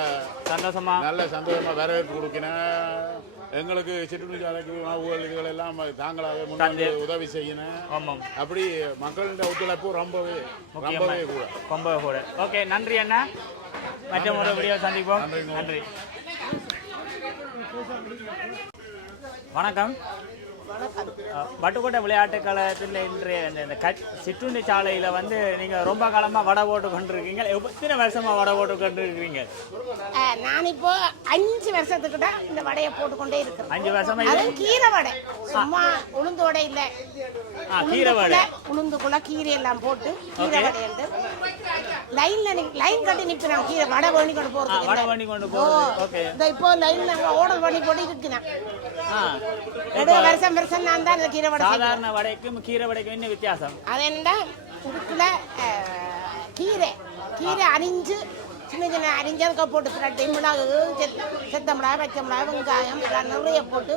சந்தோஷமாக வரவேற்பு கொடுக்கணும். எங்களுக்கு சிற்றுண்டி சாலைக்கு உணவுகள் இதுகள் எல்லாம் தாங்களாக முன்னாடி உதவி செய்யணும். அப்படி மக்களின் ஒத்துழைப்பு ரொம்பவே கூட. ஓகே, நன்றி அண்ணா. மற்றும் ஒரு வீடியோ சந்திப்போம். நன்றி. வணக்கம். வட்டுக்கோட்டை விளையாட்டு கழகத்தில் இன்றைய இந்த சிற்றுண்டி சாலையில் வந்து நீங்கள் ரொம்ப காலமாக வடை போட்டு கொண்டிருக்கீங்க. எத்தனை வருஷமாக வடை போட்டு கொண்டிருக்கிறீங்க? நான் இப்போ 5 வருஷத்துக்கிட்ட இந்த வடையை போட்டுக்கொண்டே இருக்கிறேன். 5 வருஷமா? கீரை வடை, சும்மா உளுந்து வடை இல்லை, கீரை வடை. உளுந்துக்குள்ள கீரை எல்லாம் போட்டு கீரை வடை வந்து லைன் கட்டி நிற்கிறேன். கீரை வடை பண்ணி கொண்டு போகிறது. இப்போ லைன் ஓடல் பண்ணி போட்டு இருக்கிறேன். வருஷம் நான் தான் கீரை வடை. சாதாரண வடைக்கும் கீரை வடைக்கும் என்ன வித்தியாசம்? அது என்ன, உடுக்குல கீரை அரிஞ்சு சின்ன சின்ன அரிஞ்சதுக்கு போட்டு பிரட்டி மிளகு, செத்த மிளகாய், பச்சை மிளகாய், வெங்காயம் எல்லாம் நிறைய போட்டு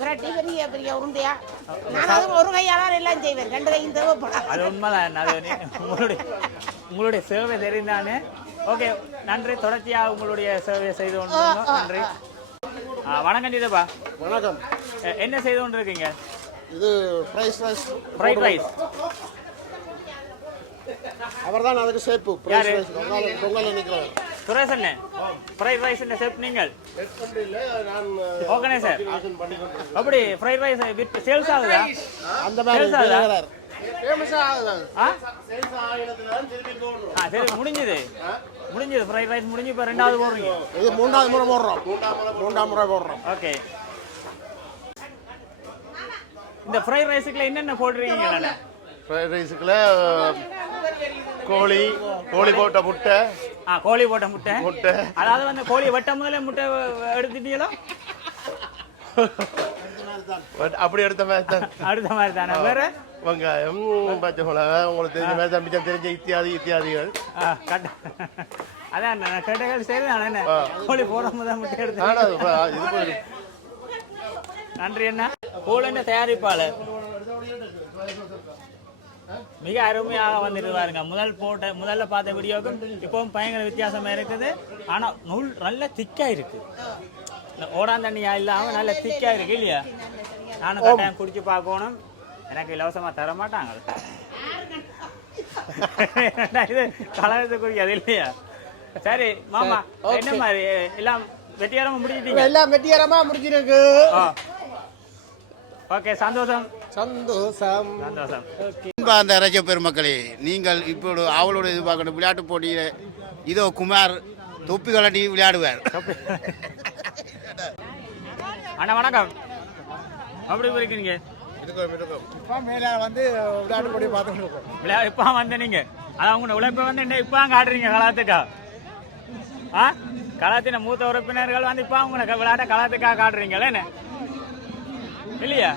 பிரட்டி பெரிய பெரிய உருண்டையா. நான் அது ஒரு கையால் எல்லாம் செய்வேன், 2 கையும் தேவைப்படாது. அது உண்மைதான். உங்களுடைய சேவை தெரிந்தானே. ஓகே, நன்றி. தொடர்ச்சியாக உங்களுடைய சேவையை செய்து கொண்டு நன்றி. வணக்கம் ஜிதப்பா. வணக்கம். என்ன செய்து கொண்டு இருக்கீங்க? இது ஃப்ரைட் ரைஸ். அவர் தான் அதுக்கு ஷேப்பு. பொங்கல் நினைக்கிறேன். சுரேஷன் ஃப்ரைட் ரைஸ் ஷேப் நீங்கள்? Okay sir. அப்படி ஃப்ரைட் ரைஸ் சேல்ஸ் ஆகுதா? அந்த மாதிரி சரி, முடிஞ்சது ஃப்ரைட் ரைஸ் முடிஞ்சு. இப்போ 2வது போடுறீங்க? இது 3வது முறை போடுறோம். 3ஆம் முறை போடுறோம். ஓகே. இந்த ஃப்ரைட் ரைஸுக்குள்ள என்னென்ன போடுறீங்க? ஃப்ரைட் ரைஸுக்குள்ள கோழி போட்ட முட்டை. கோழி போட்ட முட்டை. அதாவது வந்து கோழி வெட்ட முதல்ல முட்டை எடுத்துட்டீங்களா? அப்படி எடுத்த மாதிரி தானே. வேற வெங்காயம், பச்சை மிளகாய், உங்களுக்கு தெரிஞ்ச மாதிரி தம்பிச்சம் தெரிஞ்ச இத்தியாதிகள். அதான் கடைகள் சரிதான். என்ன கோழி போடும் போது முட்டை எடுத்து. நன்றி அண்ணா. கோழி தயாரிப்பாளர் மிக அருமையாக வந்துட்டு பாருங்க. முதல்ல பார்த்த வீடியோக்கும் இப்பவும் பயங்கர வித்தியாசமா இருக்குது. ஆனா நூல் நல்ல திக்கா இருக்கு. ஓடாந்தண்ணியா இல்லாம நல்ல திக்கா இருக்கு இல்லையா? நானும் கட்டாயம் குடிச்சு பார்க்கணும். எனக்கு இலவசமா தர மாட்டாங்க. இது கலகத்துக்குரிய அது இல்லையா? சரி மாமா, என்ன மாதிரி எல்லாம் வெற்றிகரமா முடிஞ்சிட்டீங்க? எல்லாம் வெற்றிகரமா முடிஞ்சிருக்கு. ஓகே, சந்தோஷம். அந்த ரஜ பெருமக்களே, நீங்கள் இப்போது அவளோட எதிர்பார்க்கணும் விளையாட்டு போட்டியில் இதோ குமார் தொப்பி கலட்டி விளையாடுவார். அண்ணா வணக்கம். அப்படி இருக்கீங்க? விளையாட்டு போட்டி பார்த்துட்டு இப்போ வந்து நீங்க அதான் உங்க உழைப்பை வந்து என்ன இப்போ காட்டுறீங்க களத்துக்கா? களத்தின மூத்த உறுப்பினர்கள் வந்து இப்போ உங்களை விளையாட்ட களத்துக்காக காட்டுறீங்களே என்ன இல்லையா?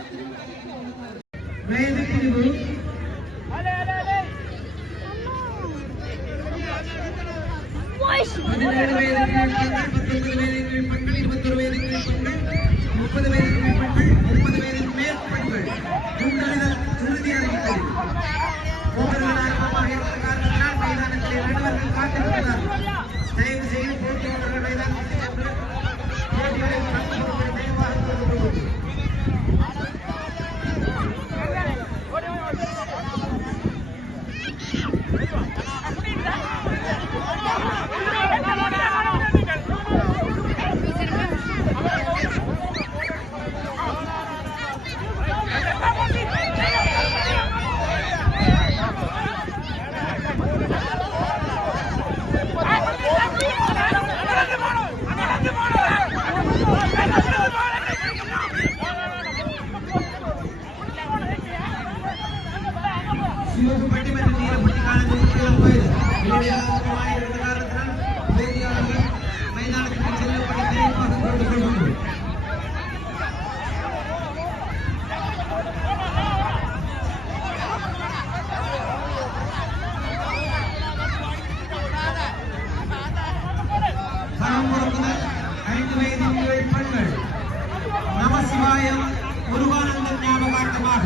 நமசிவாயம் முருகானந்தம் ஞாபகார்த்தமாக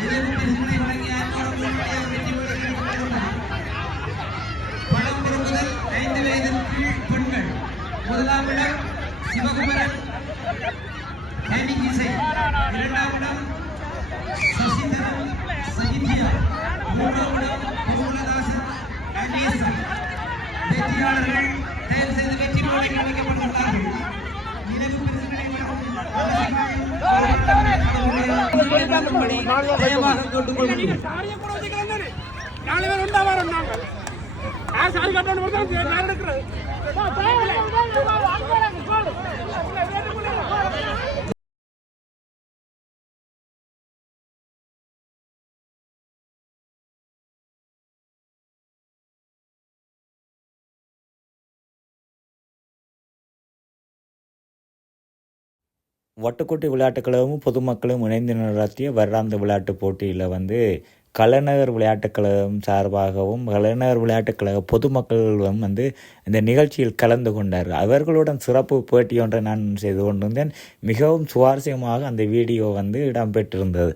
நினைவுகளை வழங்கிய படம் பெறுவதில் 5 வயதின் கீழ் பெண்கள். முதலாம் இடம் சிவகுமரன் இசை, 2ஆம் இடம் சசிதரன் சகித்யா, 3ஆம் இடம் கமலதாசன் அனேசன். வெற்றியாளர்கள் தயவு செய்து வெற்றி மாலைகள் வைக்கப்பட்டுள்ளார்கள். நினைவு பரிசுகளை வட்டுக்கோட்டை விளையாட்டுக் கழகமும் பொதுமக்களும் இணைந்து நடத்திய வருடாந்த விளையாட்டுப் போட்டியில் வந்து கலைநகர் விளையாட்டுக் கழகம் சார்பாகவும் கலைநகர் விளையாட்டுக் கழக பொதுமக்களும் வந்து இந்த நிகழ்ச்சியில் கலந்து கொண்டார். அவர்களுடன் சிறப்பு பேட்டி ஒன்றை நான் செய்து கொண்டிருந்தேன். மிகவும் சுவாரஸ்யமாக அந்த வீடியோ வந்து இடம்பெற்றிருந்தது.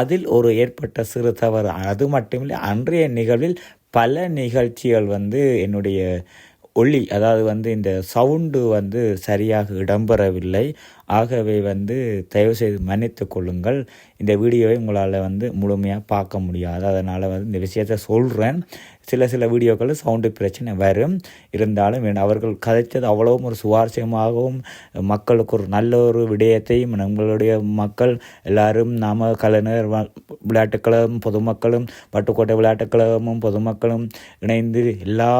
அதில் ஒரு ஏற்பட்ட சிறு தவறு, அது மட்டுமில்லை அன்றைய நிகழ்வில் பல நிகழ்ச்சிகள் வந்து என்னுடைய ஒலி, அதாவது வந்து இந்த சவுண்டு வந்து சரியாக இடம்பெறவில்லை. ஆகவே வந்து தயவுசெய்து மன்னித்து கொள்ளுங்கள். இந்த வீடியோவை உங்களால் வந்து முழுமையாக பார்க்க முடியாது. அதனால் வந்து இந்த விஷயத்தை சொல்கிறேன். சில வீடியோக்கள் சவுண்டு பிரச்சனை வரும். இருந்தாலும் அவர்கள் கதைத்தது அவ்வளவும் ஒரு சுவாரஸ்யமாகவும் மக்களுக்கு ஒரு நல்ல ஒரு விடயத்தையும் நம்மளுடைய மக்கள் எல்லாரும் நாம் கலைஞர் விளையாட்டுக் கழகம் பொதுமக்களும் வட்டுக்கோட்டை விளையாட்டுக் கழகமும் பொதுமக்களும் இணைந்து எல்லா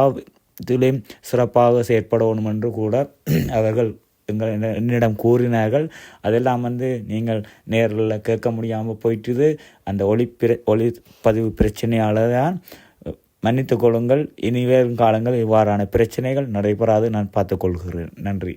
இதிலையும் சிறப்பாக செயற்படணும் என்று கூட அவர்கள் என்னிடம் கூறினார்கள். அதெல்லாம் வந்து நீங்கள் நேரில் கேட்க முடியாமல் போயிட்டுது. அந்த ஒளிப்பதிவு பிரச்சனையால் தான் மன்னித்து கொள்ளுங்கள். இனிவரும் காலங்கள் இவ்வாறான பிரச்சனைகள் நடைபெறாது நான் பார்த்துக்கொள்கிறேன். நன்றி.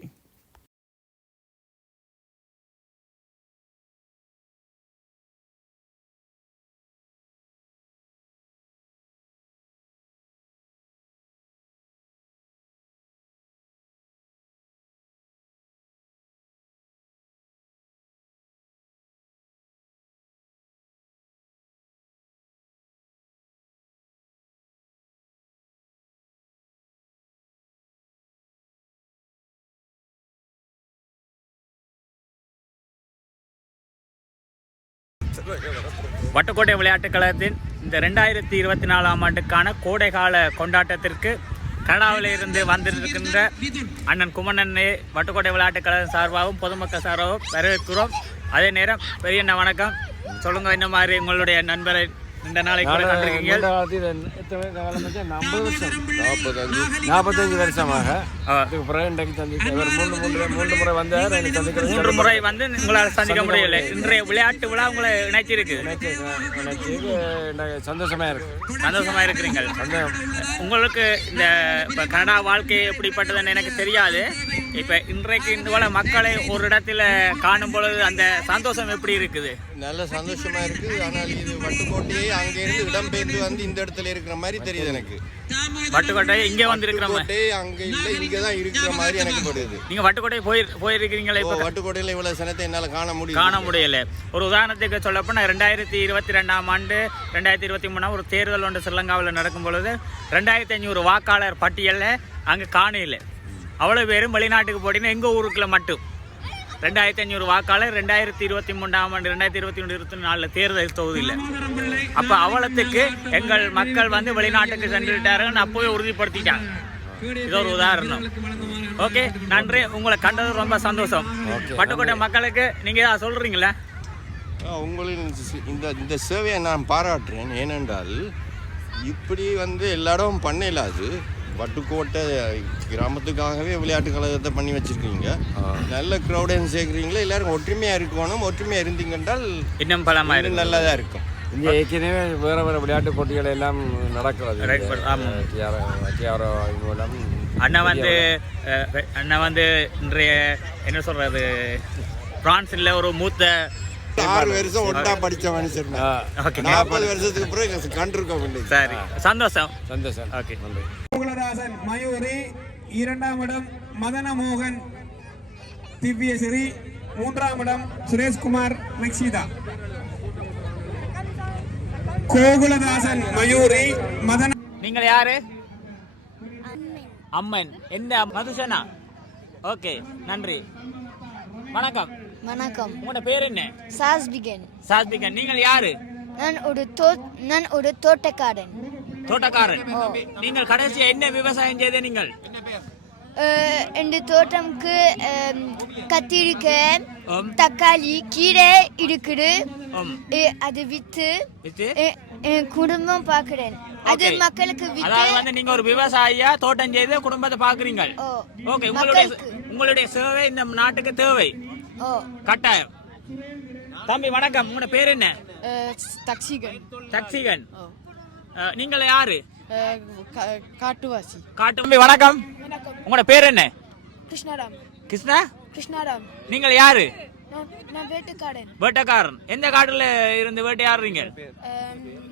வட்டுக்கோட்டை விளையாட்டுக் கழகத்தின் இந்த 2024ஆம் ஆண்டுக்கான கோடைகால கொண்டாட்டத்திற்கு கனடாவில் இருந்து வந்திருக்கின்ற அண்ணன் குமணனை வட்டுக்கோட்டை விளையாட்டுக் கழகம் சார்பாகவும் பொதுமக்கள் சார்பாகவும் வரவேற்கிறோம். அதே நேரம் பெரிய வணக்கம். சொல்லுங்க, இந்த மாதிரி உங்களுடைய நண்பரை இந்த நாளைக்கு 45 வருஷமாக மூன்று முறை வந்து உங்களால் சந்திக்க முடியல. இன்றைய விளையாட்டு விழா உங்களை இணைச்சிருக்கு. சந்தோஷமா இருக்கிறீங்க. உங்களுக்கு இந்த கனடா வாழ்க்கை எப்படிப்பட்டதுன்னு எனக்கு தெரியாது. இப்ப இன்றைக்கு இந்த போல மக்களை ஒரு இடத்துல காணும் பொழுது அந்த சந்தோஷம் எப்படி இருக்குது? நல்ல சந்தோஷமா இருக்கு. ஆனால் இது வட்டுக்கோட்டையே அங்க இருந்து இடம்பெயர்ந்து வந்து இந்த இடத்துல இருக்கிற மாதிரி தெரியுது எனக்கு. வட்டுக்கோட்டை இங்க வந்து இருக்கிற மாதிரி அங்க இல்ல, இங்க தான் இருக்கிற மாதிரி எனக்கு படுது. நீங்க வட்டுக்கோட்டை போயிருக்கீங்களா? இப்ப வட்டுக்கோட்டையில இவ்வளவு சனத்தை என்னால காண முடியல. ஒரு உதாரணத்துக்கு சொல்லப்போனா 2022ஆம் ஆண்டு 2023 ஒரு தேர்தல் ஒன்று ஸ்ரீலங்காவில் நடக்கும் பொழுது 2500 வாக்காளர் பட்டியல்ல அங்க காணல. அவ்வளவு பேரும் வெளிநாட்டுக்கு போட்டினா எங்க ஊருக்குள்ள மட்டும் 2500 வாக்காளர் 2023ஆம் ஆண்டு 2023-24 தேர்தல் தொகுதியில். அப்ப அவலத்துக்கு எங்கள் மக்கள் வந்து வெளிநாட்டுக்கு சென்று விட்டார்கள், அப்போவே உறுதிப்படுத்திட்டாங்க. இது ஒரு உதாரணம். ஓகே, நன்றி. உங்களை கண்டது ரொம்ப சந்தோஷம். வட்டுக்கோட்டை மக்களுக்கு நீங்க ஏதாவது சொல்றீங்களா? உங்களின் இந்த சேவையை நான் பாராட்டுறேன். ஏனென்றால் இப்படி வந்து எல்லாரும் பண்ண இல்லாது வட்டுக்கோட்டை கிராமத்துக்காகவே விளையாட்டு கழகத்தை பண்ணி வச்சிருக்கீங்க. நல்ல க்ரௌடையும் சேர்க்குறீங்களா? எல்லாரும் ஒற்றுமையாக இருக்கணும். ஒற்றுமையாக இருந்தீங்கன்றால் இன்னும் பலமாக இருக்கும், நல்லதாக இருக்கும். இங்கே ஏற்கனவே வேறு விளையாட்டு போட்டிகள் எல்லாம் நடக்கிறது. மூலம் அண்ணா வந்து இன்றைய என்ன சொல்றது, பிரான்ஸில் ஒரு மூத்த 6 வருஷம் ஒன்றா படித்த மனுஷன் 40 வருஷத்துக்கு பிறகு கண்டிருக்கோம். சரி, சந்தோஷம். ஓகே, நன்றி. கோகுலதாசன் மயூரி, 2ஆம் இடம் மதனமோகன் திவ்யஸ்ரீ, 3ஆம் இடம் சுரேஷ்குமார் மெக்சிதா. கோகுலதாசன் மயூரி மதன. நீங்கள் யாரு? அம்மன். எந்த மதுசனா? ஓகே, நன்றி. வணக்கம். வணக்கம். உங்களோட பேர் என்ன? சாஸ்பிகன். நீங்கள் யாரு? நான் ஒரு தோட்டக்காரன். நீங்கள் கடைசியா என்ன விவசாயம் செய்த? நீங்கள் இந்த தோட்டம்க்கு கத்திரிக்காய், தக்காளி, கீரை இருக்குது. அது வித்து குடும்பம் பாக்குறேன். அது மக்களுக்கு வித்து. அதாவது வந்து நீங்க ஒரு விவசாயியா தோட்டம் செய்து குடும்பத்தை பாக்குறீங்க. ஓகே, உங்களுடைய சேவை இந்த நாட்டுக்கு தேவை, கட்டாயம். தம்பி வணக்கம். உங்களோட பேர் என்ன? தக்சிகன். நீங்கள் யாரு? காட்டுவாசி. தம்பி வணக்கம். உங்களோட பேர் என்ன? கிருஷ்ணாராம். நீங்கள் யாரு? நான் வேட்டைக்காரன். எந்த காட்டுல இருந்து வேட்டையாடுறீங்க?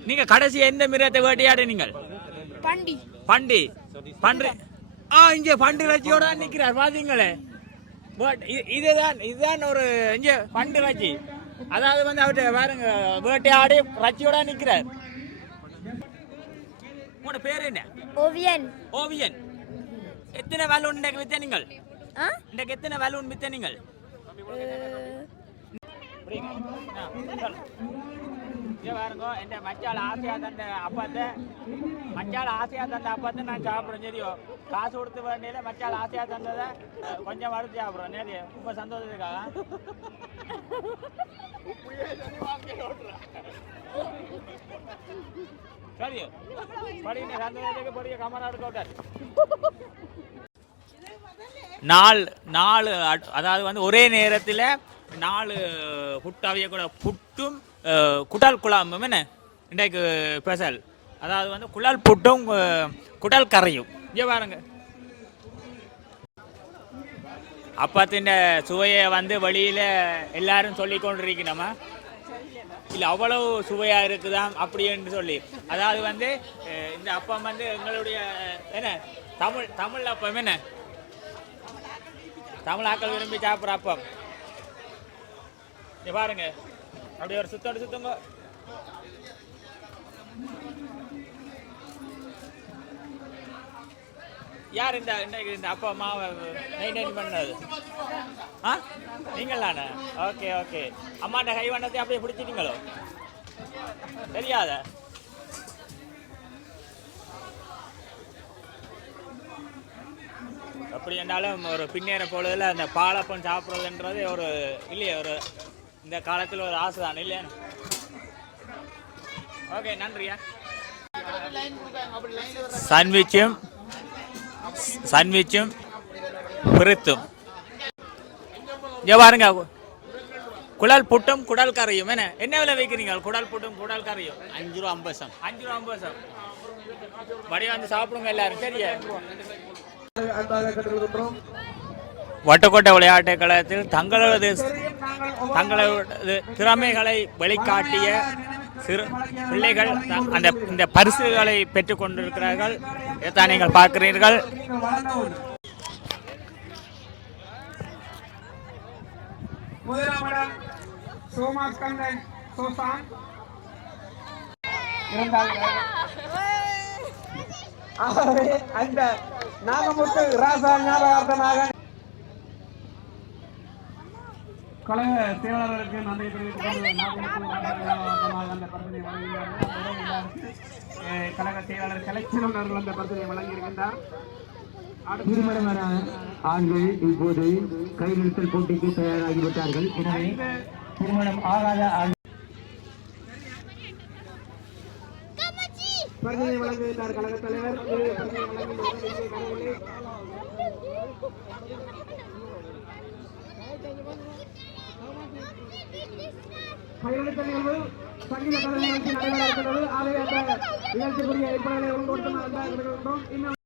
நீங்க கடைசியா எந்த மிருகத்தை வேட்டையாடுறீங்க? பண்டி. இங்க பண்டி வச்சியோட நிக்கிறார் பாத்தீங்களே. இதுதான் ஒரு இங்க பண்டி வச்சி, அதாவது வந்து அவர்கிட்ட பாருங்க வேட்டையாடி ரச்சியோட நிக்கிறார். உங்களோட பேர் என்ன? ஓவியன். எத்தனை பலூன் வித்த நீங்கள்? எத்தனை பலூன் வித்த நீங்கள்? பாருங்க, என் மச்சால ஆசையா தந்த அப்பத்தை நான் சாப்பிடுறேன். சரியோ, காசு கொடுத்து வேண்டியில மச்சால ஆசையா தந்ததை கொஞ்சம் வறுத்து சாப்பிடுறோம். நேரு ரொம்ப சந்தோஷத்துக்காக. சரியோ, படிங்க சந்தோஷத்துக்கு படிக்க கமராடு கோட்டார். 4 அதாவது வந்து ஒரே நேரத்தில் 4 புட்டாவிய கூட புட்டும் குடல் குழம்பும் என்ன இன்றைக்கு ஸ்பெஷல். அதாவது வந்து குழல் புட்டும் குடல் கரையும். இங்கே பாருங்க, அப்பத்தின் சுவையை வந்து வெளியில் எல்லாரும் சொல்லி கொண்டிருக்கணுமா? இல்லை அவ்வளவு சுவையாக இருக்குதான் அப்படின்னு சொல்லி. அதாவது வந்து இந்த அப்பம் வந்து எங்களுடைய என்ன தமிழ் அப்பம், என்ன தமிழ் ஆக்கள் விரும்பி சாப்பிட்ற அப்பம். இங்க பாருங்க, அப்படி ஒரு சுத்துங்க. யார் இந்த அப்பா அம்மாவை மெயின்டைன் பண்ணது? நீங்களாண்ணே? ஓகே. அம்மாண்ட கை வண்ணத்தை அப்படியே பிடிச்சிட்டீங்களோ? தெரியாத? அப்படி என்றாலும் ஒரு பின்னேற பொழுதுல அந்த பாலப்பம் சாப்பிட்றதுன்றது ஒரு இல்லையா, ஒரு இந்த காலத்தில் ஒரு ஆசை தான் இல்லையா? ஓகே, நன்றியா. சாண்ட்விச்சும் பிரித்தும். இங்க பாருங்க, குடல் புட்டும் குடல் கரையும். என்ன விலை வைக்கிறீங்க? குடல் புட்டும் குடல் கரையும் 5 ரூபா 50. வடிவா வந்து சாப்பிடுங்க எல்லாரும். சரியா? அன்பாக கற்றுக்கொள்கின்றோம். வட்டுக்கோட்டை விளையாட்டுக் கழகத்தில் தங்களது திறமைகளை வெளிக்காட்டிய சிறு பிள்ளைகள் இந்த பரிசுகளை பெற்றுக் கொண்டிருக்கிறார்கள். இதைத்தான் நீங்கள் பார்க்கிறீர்கள். முதலாம் இடம் சோமாஸ்கந்தன் சோசான், அந்த நாகமுத்து ராசா ஞாபகார்த்தமாக கழக செயலாளருக்கு நன்றி தெரிவித்துக் கொண்டு நாகமுத்து அந்த பரிசனை வழங்குகிறார்கள். கழக செயலாளர் கலைச்செல்வன் அவர்கள் அந்த பரிசனை வழங்கியிருக்கின்றார். திருமணமான ஆண்கள் இப்போது கைநிறுத்தல் போட்டிக்கு தயாராகிவிட்டார்கள். எனவே திருமணம் ஆகாத பரிசனை வழங்குகின்றார் கழக தலைவர். கையெழுத்து நிகழ்வு சங்கீத கலை நிகழ்ச்சி நடைபெற இருக்கிறது. ஆகவே அந்த நிகழ்ச்சிக்குரிய ஏற்பாடுகளை ஒன்றுபடுத்தும். இன்னும்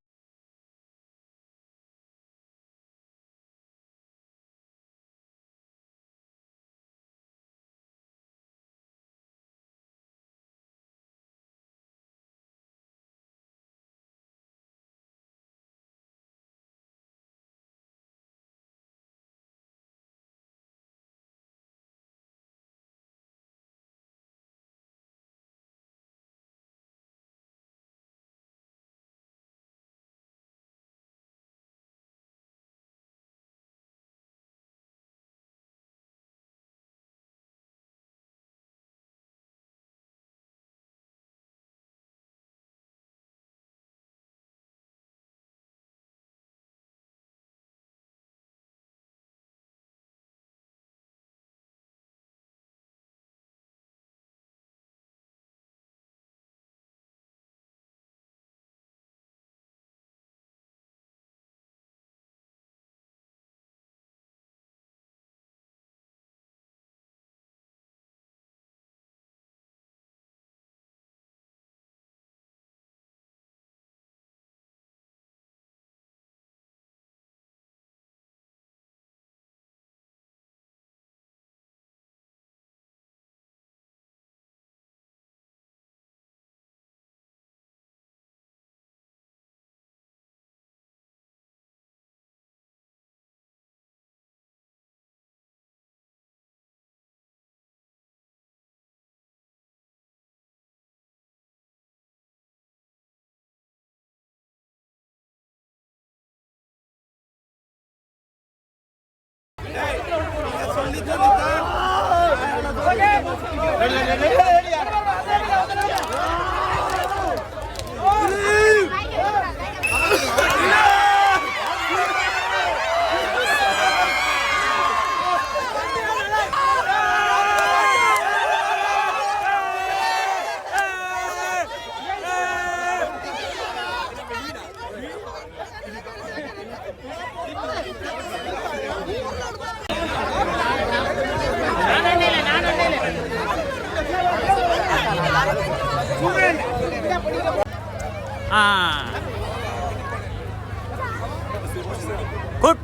குட்.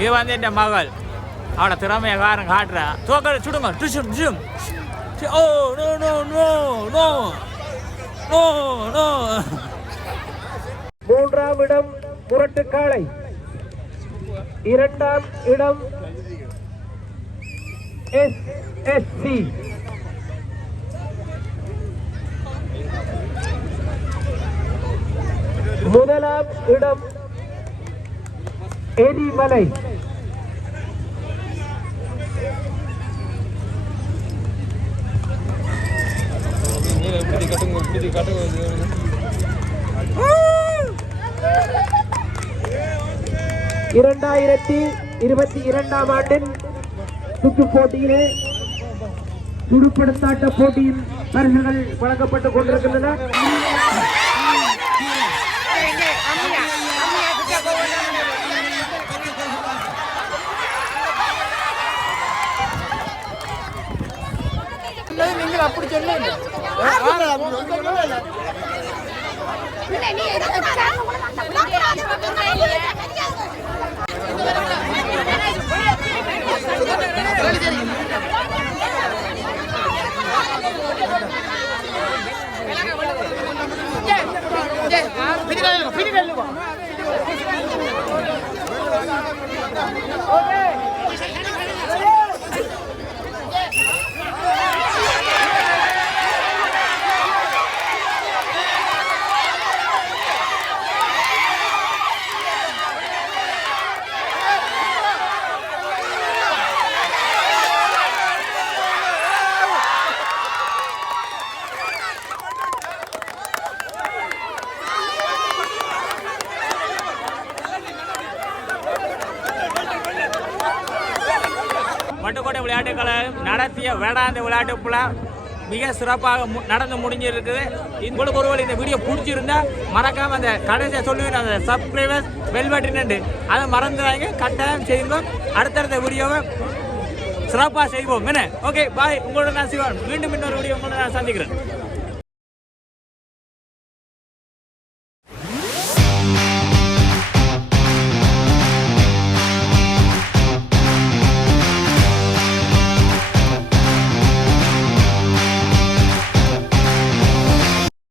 இது வந்து என் மகள் அவளை திறமையை காட்டுறா. தோக்க சுடுங்க. Oh no no no no no no. மூன்றாம் இடம் முரட்டு காளை, இரண்டாம் இடம் SSC, முதலாம் இடம் எரிமலை, இரண்டாயிரத்தி 22ஆம் ஆண்டின் சுற்று போட்டியிலே துடுப்படுத்தாட்ட போட்டியின் பரிசுகள் வழங்கப்பட்டுக் கொண்டிருக்கின்றன. நீங்கள் அப்படி சொல்ல வட்டுக்கோட்டை விளையாட்டுக்களை நடத்திய வேடாந்த விளையாட்டு புலா மிக சிறப்பாக நடந்து முடிஞ்சிருக்குது. உங்களுக்கு ஒருவேளை இந்த வீடியோ பிடிச்சிருந்தா மறக்காம அந்த கடைசியை சொல்லுவேன், அந்த சப்ஸ்கிரைபர்ஸ் பெல் பட்டன் அதை மறந்துடாங்க, கட்டாயம் செய்வோம். அடுத்தடுத்த வீடியோவை சிறப்பாக செய்வோம். என்ன ஓகே பாய். உங்களோட நான் சிவன். மீண்டும் இன்னொரு வீடியோ உங்களோட நான் சந்திக்கிறேன்.